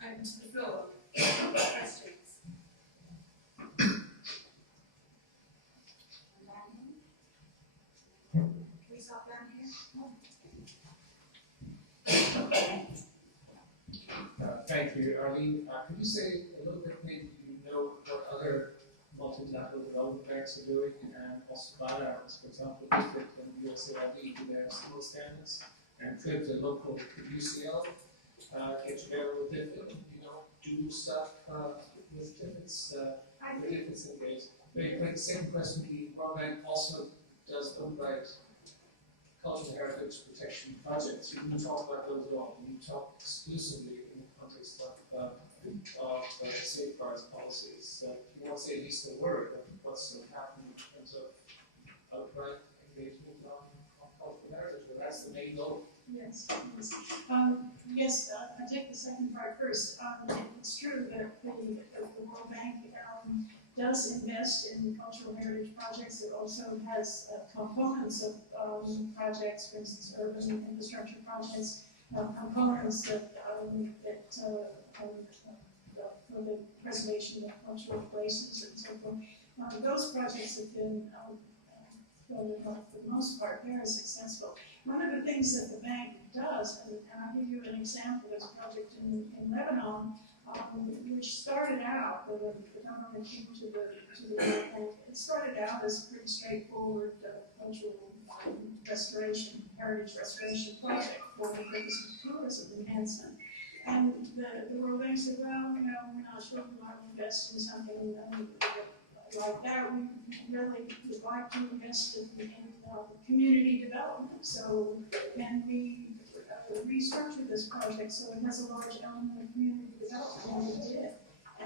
Open to the floor. Questions? Can we start down here? Thank you, Arlene. Could you say a little bit, maybe you know what other multilateral development banks are doing, and also bilaterals, for example, district and USAID, do they have similar standards? And could the local UCL get together with DFID, do stuff with DFID's engaged? Very quick, second question, the World Bank also does own-right cultural heritage protection projects. You didn't talk about those at all. You talk exclusively in the context of safeguards policies. If you want to say at least a word of what's happening in terms of outright engagement on cultural heritage, but that's the main goal. Yes. Yes, I take the second part first. It's true that the World Bank does invest in cultural heritage projects. It also has components of projects, for instance, urban infrastructure projects, components that for the preservation of cultural places and so forth. Those projects have been, for the most part, very successful. One of the things that the bank does, and I'll give you an example, there's a project in Lebanon, which started out, the government came to the World Bank. It started out as a pretty straightforward cultural restoration, heritage restoration project for the purpose of tourism enhancement. And the World Bank said, well, we're not sure we want to invest in something like that. We really would like to invest in community development. So, and we restructured this project so it has a large element of community development, and we did.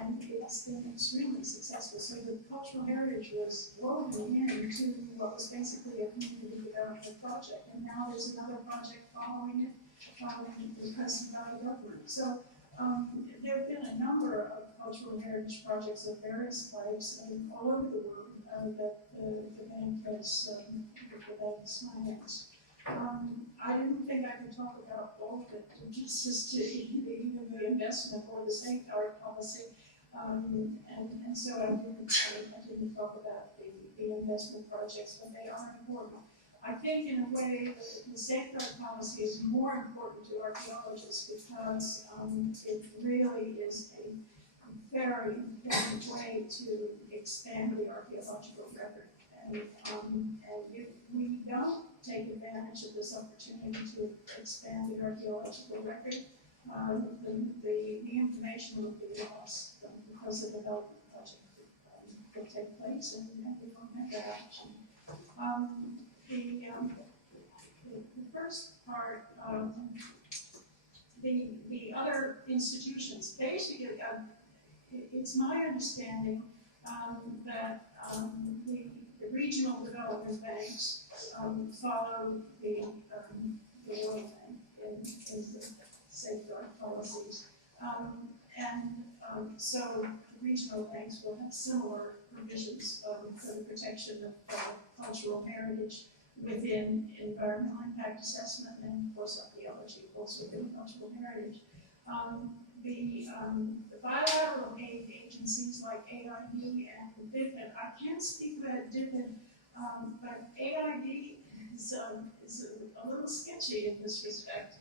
and it's been extremely successful. So the cultural heritage was woven into what was basically a community development project, and now there's another project following it, requested by the government. So there have been a number of cultural heritage projects of various types all over the world that the bank has financed. I didn't think I could talk about all of it, just as to even the investment or the safeguard policy. And so I didn't talk about the investment projects, but they are important. I think in a way the safeguard policy is more important to archaeologists because it really is a very important way to expand the archaeological record. And if we don't take advantage of this opportunity to expand the archaeological record, the information will be lost because the development project will take place and we won't have that action. The first part, the other institutions, basically, it's my understanding that the regional development banks follow the World Bank in the safeguard policies. So regional banks will have similar provisions for the protection of cultural heritage within environmental impact assessment and, of course, archaeology, also within cultural heritage. The bilateral aid agencies like AID and DFID, I can't speak about DFID, but AID is a little sketchy in this respect.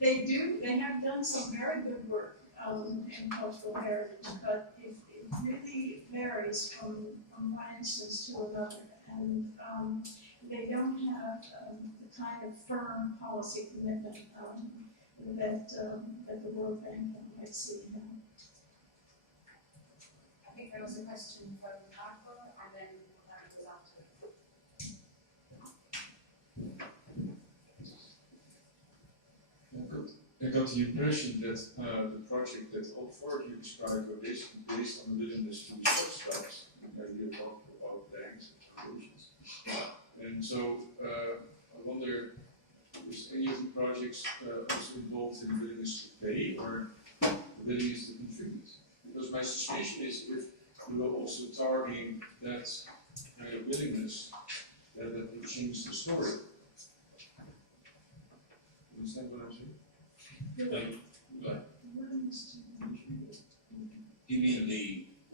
They have done some very good work in cultural heritage, but it really varies from one instance to another, and they don't have the kind of firm policy commitment that the World Bank might see. I think there was a question from Ackerman, and then Larry was after. I got the impression that the project that all four of you described were basically based on the willingness to be subsidized. You talked about banks and solutions. And so I wonder, is any of the projects also involved in the willingness to pay or the willingness to contribute? Because my suspicion is if we were also targeting that kind of willingness, that would change the story. You understand what I'm saying? You mean the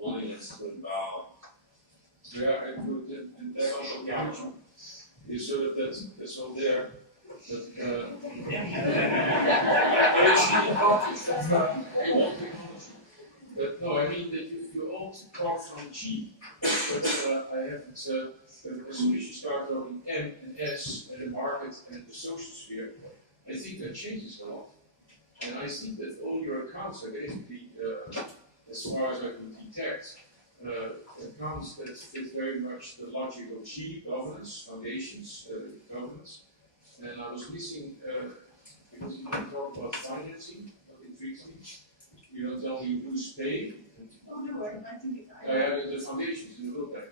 willingness to involve? Yeah, I put it in that social capital. Is so that that's all there. But but no, I mean that if you all talk from G, but I haven't as soon as you start going M and S and the market and the social sphere, I think that changes a lot. And I think that all your accounts are basically, as far as I can detect, accounts that fit very much the logic of G, governance, foundations, governance. And I was missing, because you don't talk about financing, what intrigues me. You don't tell me who's paid. Oh, no, I think I added the foundations in the World Bank,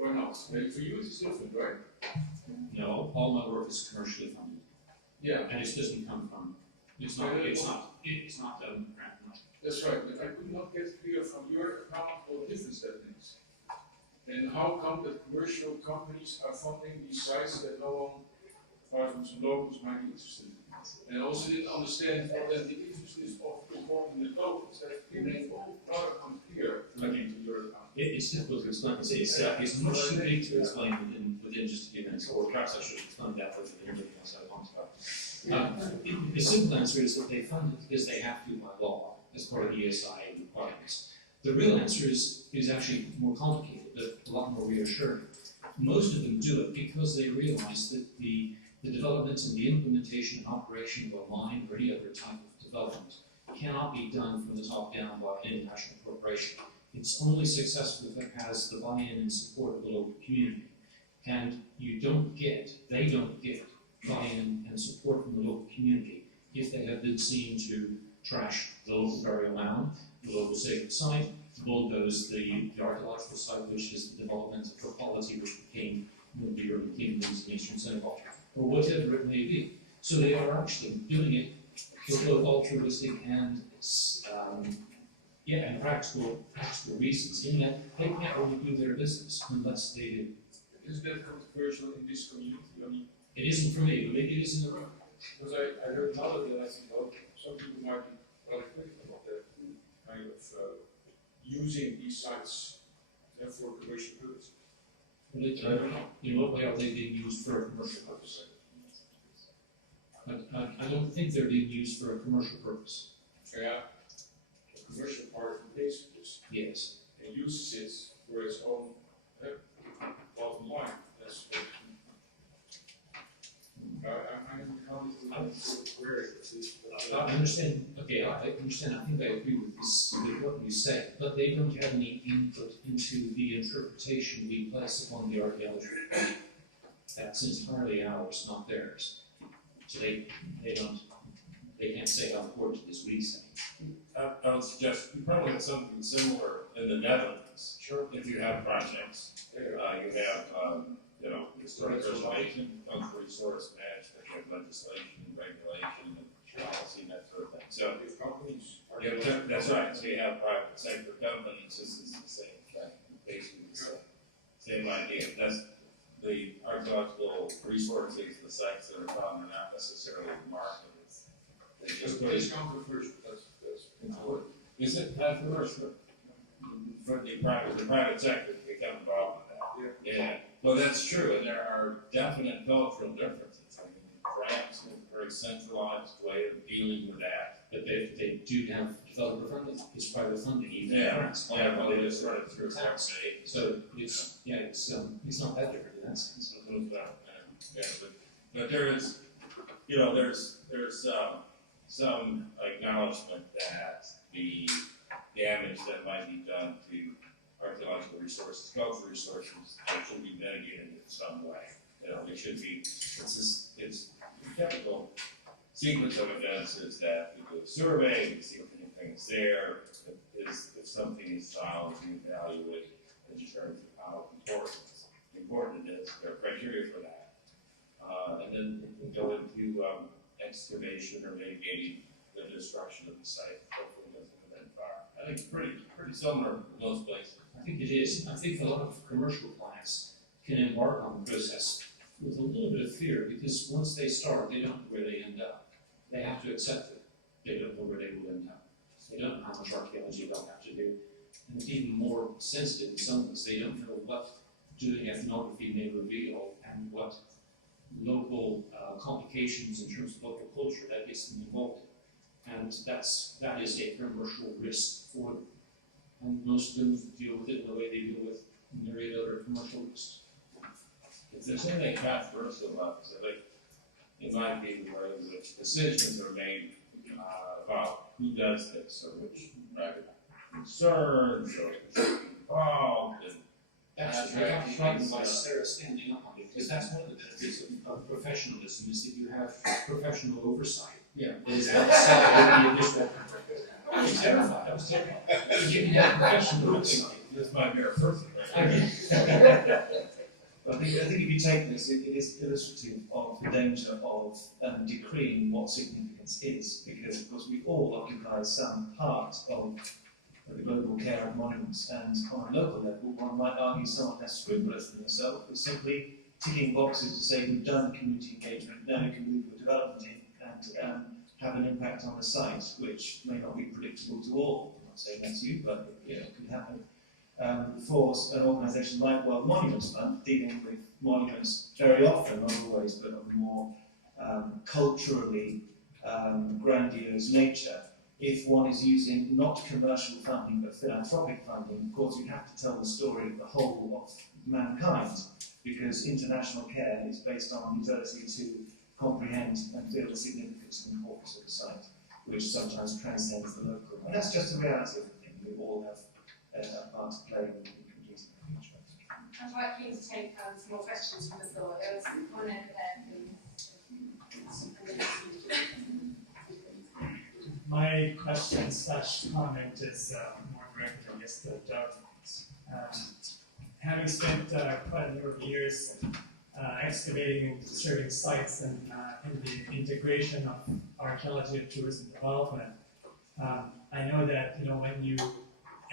or not. Maybe for you it's different, right? No, all my work is commercially funded. Yeah. And it doesn't come from, it's not grant money. That's right, but I could not get clear from your account what difference that makes. And how come that commercial companies are funding these sites that no one, apart from some locals, might be interested in? And I also didn't understand what then the interest is of involving the locals. That remained all rather unclear looking to your account. It's difficult to explain. It's much too big to explain within just a few minutes, or perhaps I should explain that with everything else I want about. The simple answer is that they fund it because they have to by law, as part of the ESI requirements. The real answer is actually more complicated, but a lot more reassuring. Most of them do it because they realize that the development and the implementation and operation of a mine or any other type of development cannot be done from the top down by an international corporation. It's only successful if it has the buy-in and support of the local community. And they don't get buy-in and support from the local community if they have been seen to trash the local burial mound below the sacred site, below goes the archaeological site, which is the development of the polity which became one of the early kingdoms in Eastern Senegal, or whatever it may be. So they are actually doing it for both altruistic and and practical reasons, in that they can't really do their business unless they do. Is that controversial in this community? I mean, It isn't for me, but maybe it is in the room. because I heard another that I think, well, some people might be rather critical of that kind of using these sites for commercial purposes. In what way are they being used for a commercial purpose? I don't think they're being used for a commercial purpose. Yeah, the commercial part takes this Yes. and uses it for its own bottom line. That's what I'm aware of this. I understand, okay, I understand, I think I agree with this, with what you say, but they don't have any input into the interpretation we place upon the archaeology. That's entirely ours, not theirs. So they can't say how important it is we say. I would suggest you probably have something similar in the Netherlands. Sure. If you have projects, you have, historic preservation, cultural resource management, you have legislation, regulation, and policy, and that sort of thing. So, If companies are that's right. So you have private sector companies. This is the same thing, basically the same idea. That's the archaeological resources, the sites that are found are not necessarily marketed. They just put it's controversial. That's important. Is it controversial? For the private sector to become involved with that. Yeah. Well, that's true, and there are definite cultural differences. I mean, France has a very centralized way of dealing with that. But they do have developer funding, it's private funding, even in Yeah. France. Yeah, well, they just run it through tax rate. So it's not that different in that sense. But there is, there's some acknowledgement that the damage that might be done to archaeological resources, cultural resources, should be mitigated in some way. It should be, it's typical sequence of events is that we do a survey, we see if anything is there, if something is found, we evaluate in terms of how important it is, there are criteria for that. And then we go into excavation or mitigating the destruction of the site. Hopefully it doesn't go that far. I think it's pretty similar in those places. I think it is. I think a lot of commercial clients can embark on the process with a little bit of fear, because once they start, they don't know where they end up. They have to accept it. They don't know where they will end up. They don't know how much archaeology they'll have to do. And it's even more sensitive in some ways. They don't know what doing ethnography may reveal and what local complications in terms of local culture that gets them involved in. And that is a commercial risk for them. And most of them deal with it in the way they deal with myriad other commercial risks. If there's anything controversial about this, I think it might be the way in which decisions are made about who does this, or which private concerns, or who's involved, and Actually, I got frightened by Sarah standing up on it, because that's one of the benefits of professionalism, is that you have professional oversight. Yeah. That is outside of the initial. I was terrified. You can have professional oversight. this might be our first I think if you take this, it is illustrative of the danger of decreeing what significance is, because of course we all occupy some part of the global care of monuments, and on a local level one might argue someone less scrupulous than yourself is simply ticking boxes to say we've done community engagement, now you can move your development in and have an impact on the site, which may not be predictable to all. I'm not saying that's you, but it could happen. For an organisation like World Monuments Fund, dealing with monuments very often, not always, but of a more culturally grandiose nature, if one is using not commercial funding but philanthropic funding, of course you have to tell the story of the whole of mankind, because international care is based on the ability to comprehend and feel the significance and importance of the site, which sometimes transcends the local. And that's just the reality of the thing. We all have a part to play in completing the future. I'm quite keen to take some more questions from the floor. There was one over there. My questions such comment is more directed, I guess, to Doug. Having spent quite a number of years excavating and serving sites and in the integration of archaeology and tourism development, I know that when you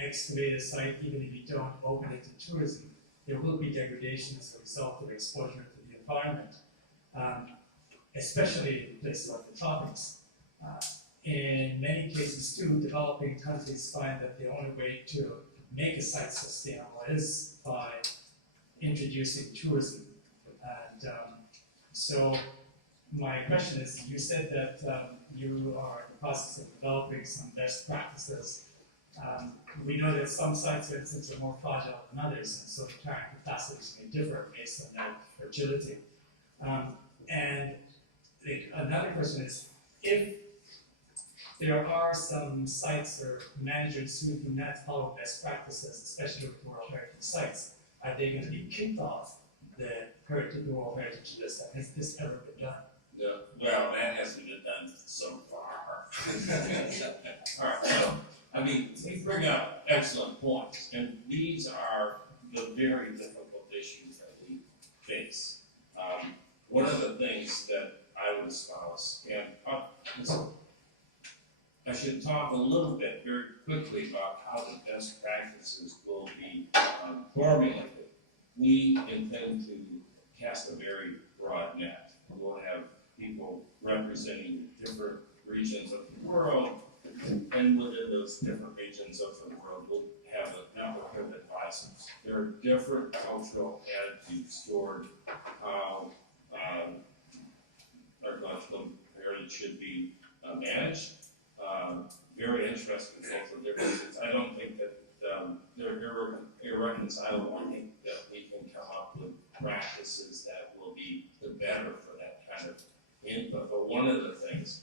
excavate a site, even if you don't open it to tourism, there will be degradation as a result of exposure to the environment, especially in places like the tropics. In many cases too, developing countries find that the only way to make a site sustainable is by introducing tourism. And so my question is, you said that you are in the process of developing some best practices. We know that some sites, for instance, are more fragile than others, and so the carrying capacities may differ based on their fragility. And another question is, if there are some sites or managers who do not follow best practices, especially with World Heritage sites, are they going to be kicked off the World Heritage list? Has this ever been done? No, well, that hasn't been done so far. All right, so, I mean, you bring up excellent points, and these are the very difficult issues that we face. One of the things that I would espouse, and I should talk a little bit very quickly about how the best practices will be formulated. We intend to cast a very broad net. We'll have people representing different regions of the world, and within those different regions of the world, we'll have a network of advisors. There are different cultural attitudes toward how archaeological heritage should be managed. Very interesting cultural differences. I don't think that they're irreconcilable. I think that we can come up with practices that will be the better for that kind of input. But one of the things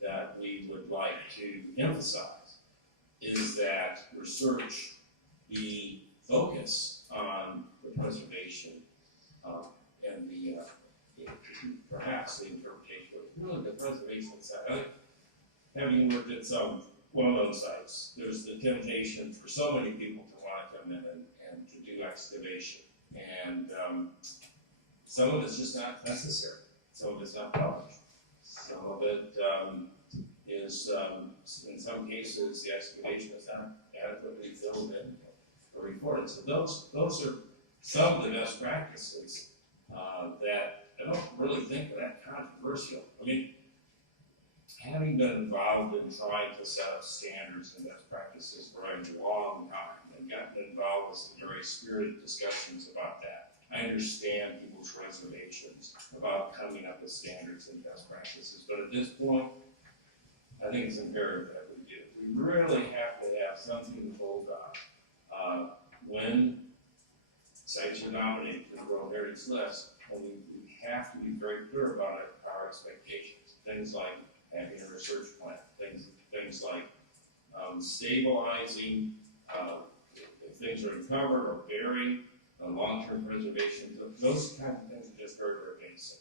that we would like to emphasize is that research be focused on the preservation and the perhaps the interpretation, but really the preservation side. Having worked at some well-known sites, there's the temptation for so many people to want to come in and to do excavation. And some of it's just not necessary. Some of it's not published. Some of it is, in some cases, the excavation is not adequately filled in or reported. So those are some of the best practices that I don't really think are that controversial. I mean, having been involved in trying to set up standards and best practices for a long time and gotten involved with some very spirited discussions about that, I understand people's reservations about coming up with standards and best practices. But at this point, I think it's imperative that we do. We really have to have something to hold on. When sites are nominated to the World Heritage List, and we have to be very clear about our expectations. Things like having a research plan, things like stabilizing, if things are encumbered or buried, long-term preservation, those kinds of things are just very, very basic.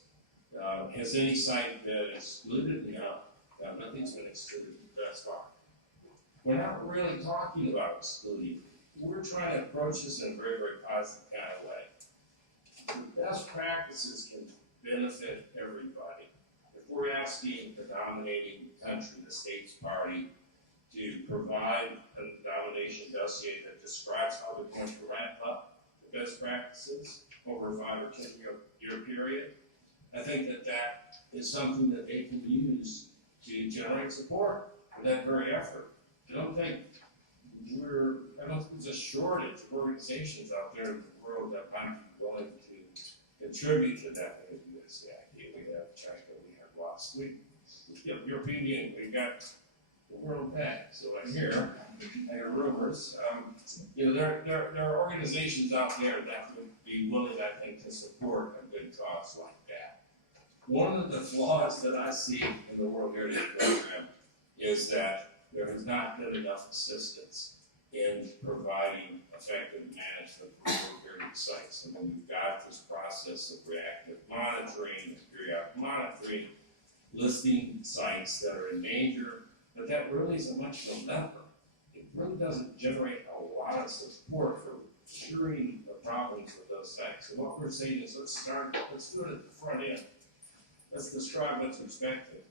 Has any site been excluded? No, nothing's been excluded thus far. We're not really talking about excluding. We're trying to approach this in a very, very positive kind of way. The best practices can benefit everybody. If we're asking the dominating country, the state's party, to provide a nomination dossier that describes how they're going to ramp up the best practices over a 5 or 10 year period, I think that is something that they can use to generate support for that very effort. I don't think there's a shortage of organizations out there in the world that might be willing to contribute to that USAID. We have China, we have lost. European Union, we've got the World Bank. So I hear rumors. There are organizations out there that would be willing, I think, to support a good cause like that. One of the flaws that I see in the World Heritage Program is that there has not been enough assistance in providing effective management for World Heritage sites. And then we've got this process of reactive monitoring, periodic monitoring, listing sites that are in danger, but that really isn't much of a lever really doesn't generate a lot of support for curing the problems with those things. And what we're saying is, let's do it at the front end. Let's describe what's expected.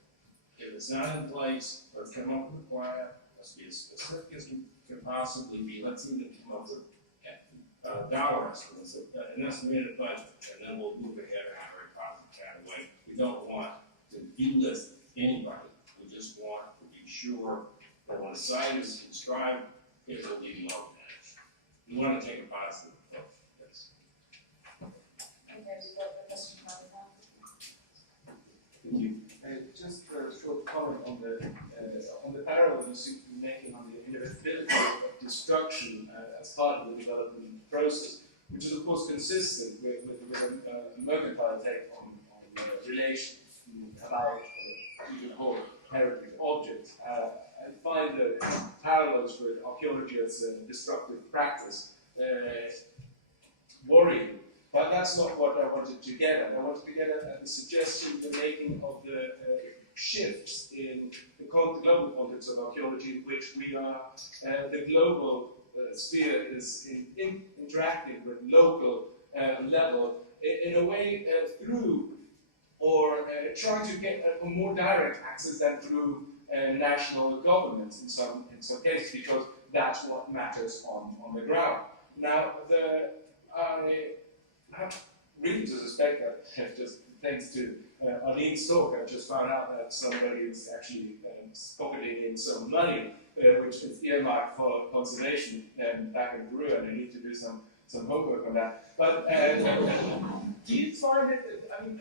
If it's not in place, let's come up with a plan. Let's be as specific as can possibly be. Let's even come up with dollar estimates, an estimated budget, and then we'll move ahead in a very positive kind of way. We don't want to delist anybody. We just want to be sure that when a site is described, it will be well managed. We want to take a positive approach. Yes. Okay, we've got a question from Thank you. Just a short comment on the parallel you seem to be making on the inevitability of destruction as part of the development process, which is of course consistent with a mercantile take on relations about even whole heritage objects. I find the parallels with archaeology as a destructive practice worrying. But that's not what I wanted to get at. I wanted to get at the suggestion you're making of the shifts in the global context of archaeology, in which we are, the global sphere is interacting with local level in a way through, or trying to get a more direct access than through national governments in some cases, because that's what matters on the ground. Now, I have reason to suspect that, just thanks to Arlene's talk, I've just found out that somebody is actually pocketing in some money, which is earmarked for conservation back in Peru, and I need to do some homework on that. But do you find it, I mean,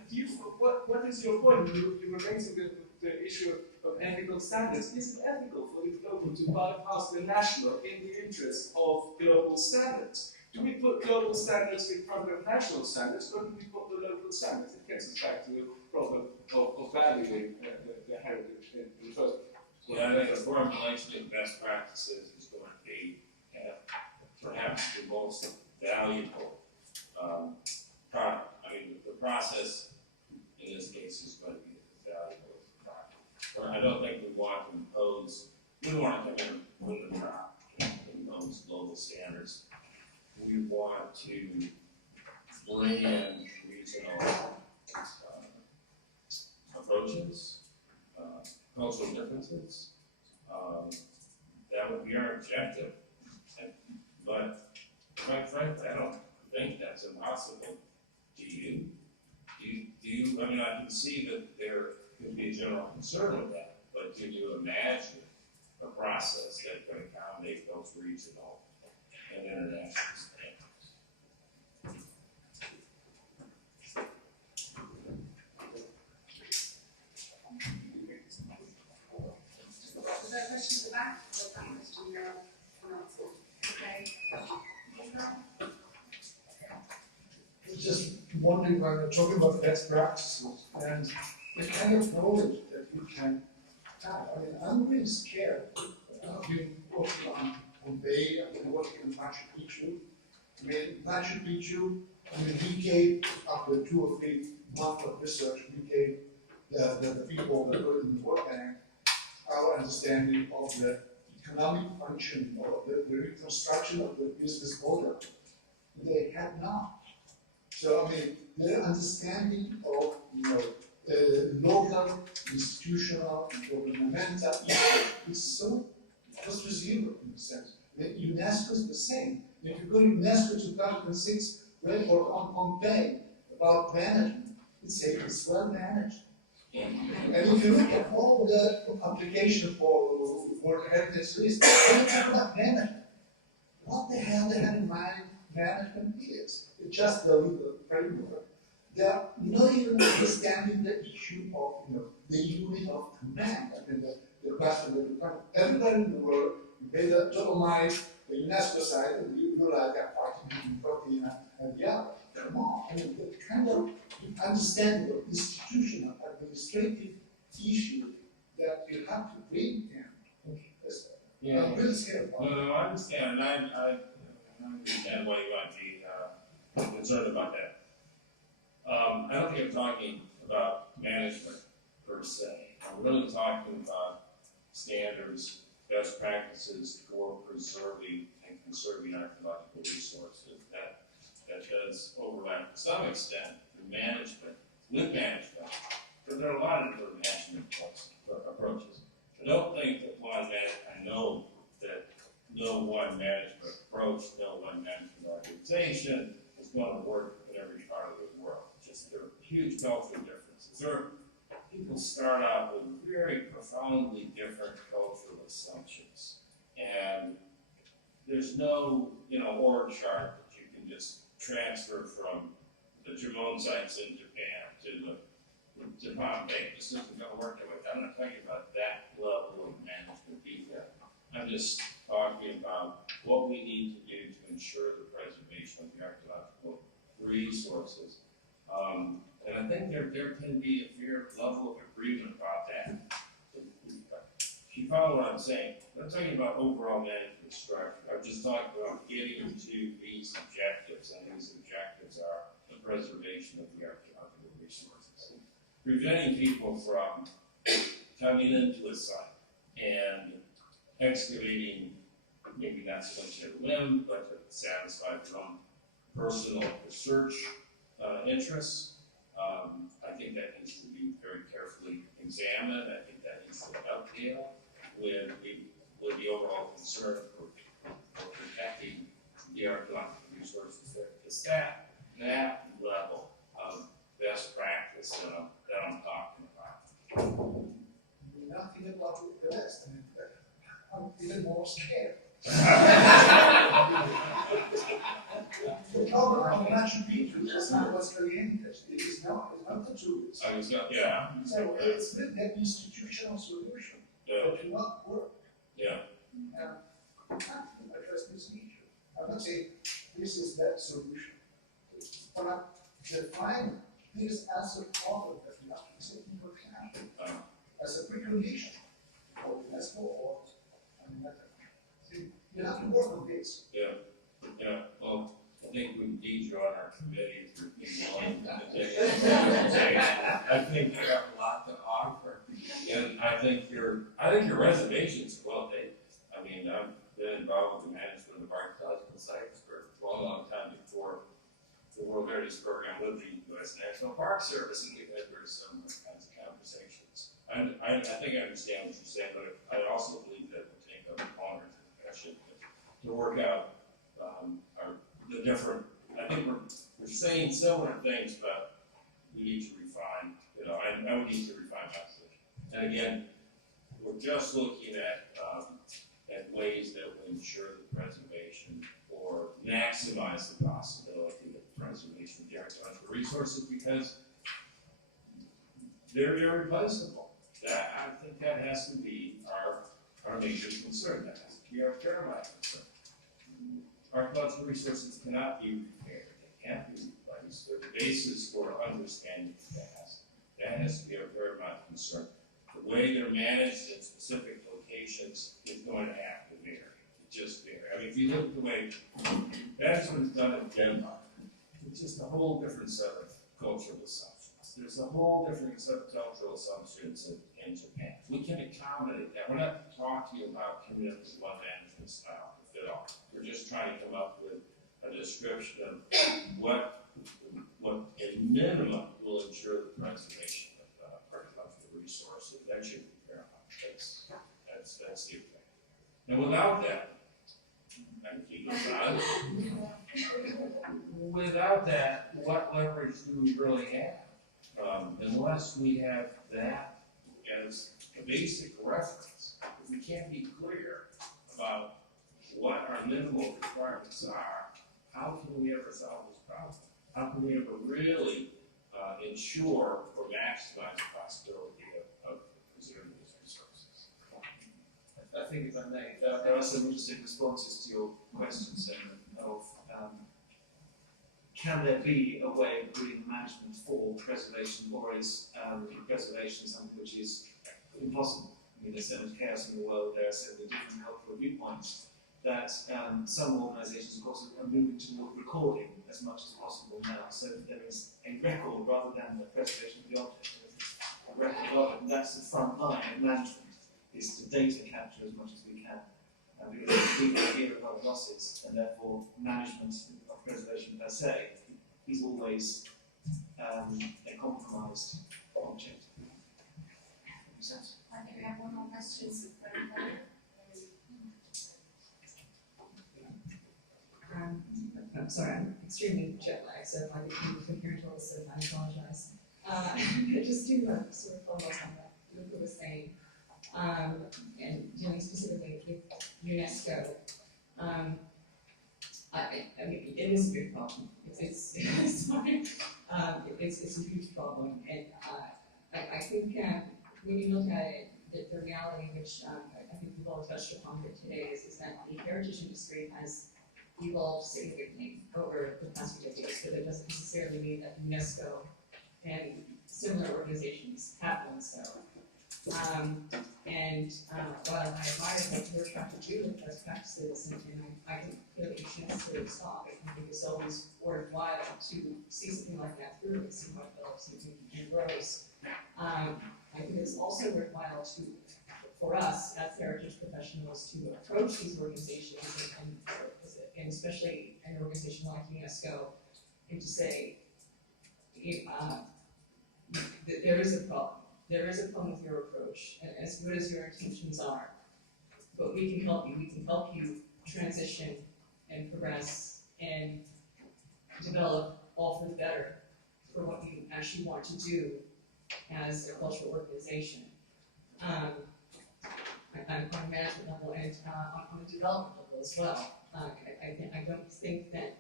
what is your point? You were raising the issue of ethical standards. Is it ethical for the global to bypass the national in the interest of global standards? Do we put global standards in front of national standards, or do we put the local standards? It gets us back to the problem of valuing the heritage in the first place. Yeah, I think the formulation of best practices is going to be perhaps the most valuable product. I mean, the process in this case is going to be the valuable product. Or I don't think we want to impose, we want to come in from the top, impose global standards. We want to bring in regional approaches, cultural differences. That would be our objective. But quite frankly, I don't think that's impossible. Do you? I mean, I can see that there could be a general concern with that, but can you imagine a process that could accommodate those regional and international standards? Was there a question at the back, or was that question unanswered? Okay. I was just wondering when we're talking about best practices and the kind of knowledge that we can have. I mean, I'm really scared. I've been working on Bay, I've been working on Machu Picchu. I mean, Machu Picchu, I mean, we gave, after 2 or 3 months of research, we gave the people that were in the World Bank our understanding of the economic function or the reconstruction of the business model. They had not. So, I mean, their understanding of, local, institutional, and governmental issue is so close to zero in a sense. UNESCO is the same. If you go to UNESCO 2006 report on Pompeii about management, it says it's well managed. And if you look at all the application for World Heritage List, they talk about management. What the hell they have in mind management is? It's just the legal framework. They're not even understanding the issue of the unit of command. I mean, the question that you come, everybody in the world, you pay the total money, the UNESCO side, and you realize that protein and the other. Come on, I mean, the kind of understanding of institutional, administrative issue that you have to bring in. Yeah. I'm really scared about it. No, I understand. I understand why you might be concerned about that. I don't think I'm talking about management per se. I'm really talking about standards best practices for preserving and conserving archaeological resources. That does overlap to some extent with management, because there are a lot of different management approaches. I don't think that I know that no one management approach, no one management organization is going to work in every part of the world. Just there are huge cultural differences. People start out with very profoundly different cultural assumptions, and there's no, org chart that you can just transfer from the Jamon sites in Japan to Pompeii. This isn't going to work that way. I'm not talking about that level of management detail. I'm just talking about what we need to do to ensure the preservation of the archaeological resources. And I think there can be a fair level of agreement about that. You follow what I'm saying? I'm not talking about overall management structure. I'm just talking about getting to these objectives, and these objectives are the preservation of the archaeological resources. Preventing people from coming into a site and excavating, maybe not so much a limb, but to satisfy their own personal research interests. I think that needs to be very carefully examined. I think that needs to dovetail with the overall concern for protecting the archaeological resources. It's that level of best practice that I'm talking about. Nothing about the rest. I'm even more scared. The problem of Machu Picchu is not what's Calientes. It is not the truth. Yeah. So it's the institutional solution that will not work. Yeah. We have to address this issue. I'm not saying this is that solution, but I define this as a problem that we have to take into account as a precondition for UNESCO or you have to work on this. Yeah. Well, I think we need you on our committee for being willing to take it. I think you have a lot to offer, and I think your reservations are well taken. I mean, I've been involved with the management of archaeological sites for a long time before the World Heritage Program with the U.S. National Park Service, and we've had very similar kinds of conversations. I think I understand what you're saying, but I also believe that it will take a longer discussion to work out the different. I think we're saying similar things, but we need to refine. I would need to refine my position. And again, we're just looking at ways that will ensure the preservation or maximize the possibility of the preservation of the archaeological resources, because they're irreplaceable. I think that has to be our major concern. That has to be our paramount concern. Archaeological resources cannot be repaired. They can't be replaced. They're the basis for understanding the past. That has to be our paramount concern. The way they're managed in specific locations is going to have to vary. It just vary. I mean, if you look at the way management's done in Denmark, it's just a whole different set of cultural assumptions. There's a whole different set of cultural assumptions in Japan. We can accommodate that. We're not talking about committing to one management style to fit all. We're just trying to come up with a description of what a minimum will ensure the preservation of archaeological resources. That should be paramount. That's the effect. And without that, without that, what leverage do we really have? Unless we have that as a basic reference, if we can't be clear about what our minimal requirements are, how can we ever solve this problem? How can we ever really ensure or maximize the possibility of preserving these resources? I think, if I may, there are some interesting responses to your questions of can there be a way of doing management for preservation, or is preservation something which is impossible? I mean, there's so much chaos in the world, there are so many different cultural viewpoints that some organisations, of course, are moving toward recording as much as possible now, so that there is a record rather than the preservation of the object. A record of it, and that's the front line of management. is to data capture as much as we can. Because we hear of other losses, and therefore management of preservation per se is always a compromised object. Makes sense? I think we have one more question. I'm sorry, I'm extremely jet lagged, so if I didn't come here until this, I apologize. Just to sort of follow up on what Luca was saying, and dealing specifically with UNESCO, I mean, it is a big problem. It's sorry, it's a huge problem, and I think when you look at it, the reality, which I think we've all touched upon here today, is that the heritage industry has evolved significantly over the past few decades, but it doesn't necessarily mean that UNESCO and similar organizations have done so. While I admire what you're trying to do with best practices, and I don't feel that you should necessarily stop, I think it's always worthwhile to see something like that through and see how it develops and grows. I think it's also worthwhile for us as heritage professionals to approach these organizations and especially an organization like UNESCO, and to say, there is a problem. There is a problem with your approach, and as good as your intentions are, but we can help you. We can help you transition and progress and develop all for the better for what you actually want to do as a cultural organization. On a management level and on a development level as well. I don't think that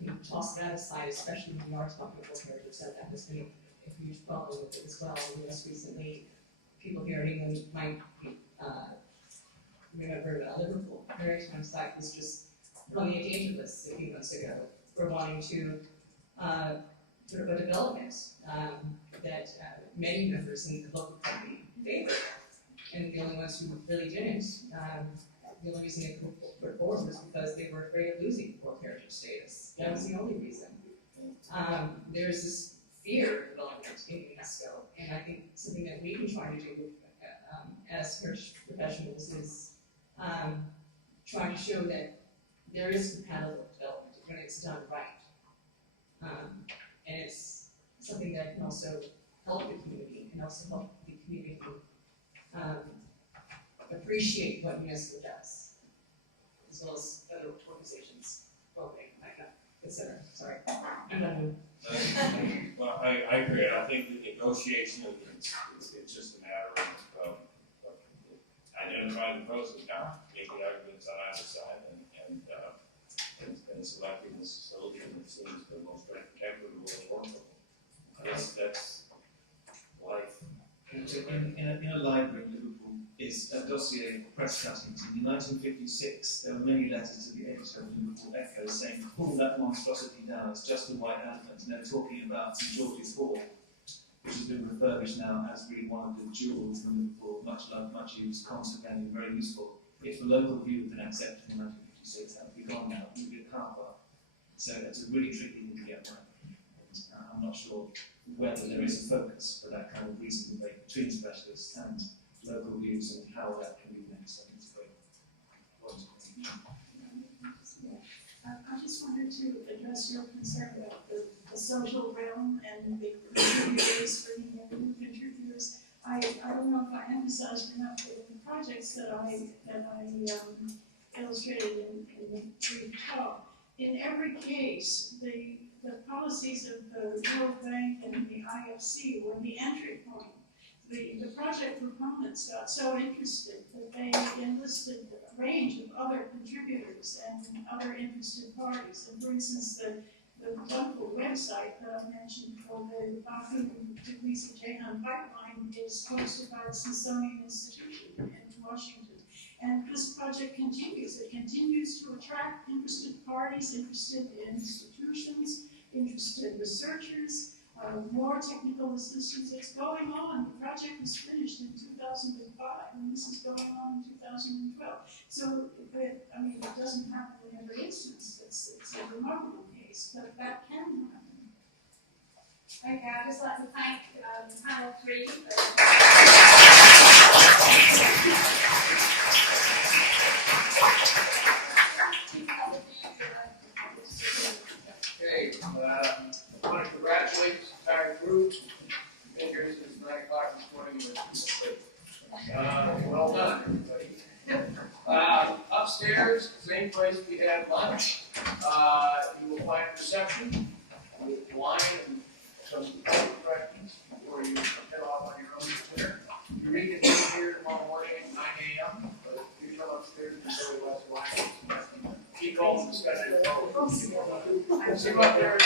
you can toss that aside, especially when we are talking about heritage. That has been a huge problem with it as well. Just recently, people here in England might remember Liverpool Maritime site was just on the endangered list a few months ago for wanting to sort of a development that many members in the local community favored. And the only ones who really didn't, the only reason they put forward was because they were afraid of losing World Heritage status. That was the only reason. There's this fear of development in UNESCO, and I think something that we can try to do as heritage professionals is trying to show that there is compatible development when it's done right. And it's something that can also help the community and also help the community appreciate what UNESCO does, as well as other organizations, etc. Sorry, I'm done. Well, I agree. I think the negotiation it's just a matter of identifying the pros and cons, making arguments on either side, and selecting the solution that seems the most equitable and workable. That's life. In a library in Liverpool is a dossier of press cuttings. In 1956, there were many letters to the editor of Liverpool Echo saying, pull that monstrosity down, it's just a white elephant. And they're talking about St George's Hall, which has been refurbished now as really one of the jewels in Liverpool, much loved, much used, consequently very useful. If the local view had been accepted in 1956, that would be gone now, it would be a car park. So it's a really tricky thing to get right. I'm not sure whether there is a focus for that kind of reasonable debate between specialists and local views and how that can be next. I think it's a great point. I just wanted to address your concern about the social realm and the contributors, bringing in new contributors. I don't know if I emphasized enough in the projects that I illustrated in the brief talk. In every case, the policies of the World Bank and the IFC were the entry point. The project proponents got so interested that they enlisted a range of other contributors and other interested parties. And for instance, the wonderful website that I mentioned for the Baku to Lisa Jahan pipeline is hosted by the Smithsonian Institution in Washington. And this project continues. It continues to attract interested parties, interested institutions, interested researchers, more technical assistance. It's going on. The project was finished in 2005, and this is going on in 2012. So, it doesn't happen in every instance. It's a remarkable case, but that can happen. Okay, I'd just like to thank panel 3 for Okay, I want to congratulate this entire group. Been here since 9 o'clock this morning. Well done, everybody. Upstairs, same place we had lunch. You will find reception with wine and some questions before you head off on your own dinner. You reconvene here tomorrow morning at 9 a.m. But if you come upstairs and go to West Wine, keep all the discussion. See you up there.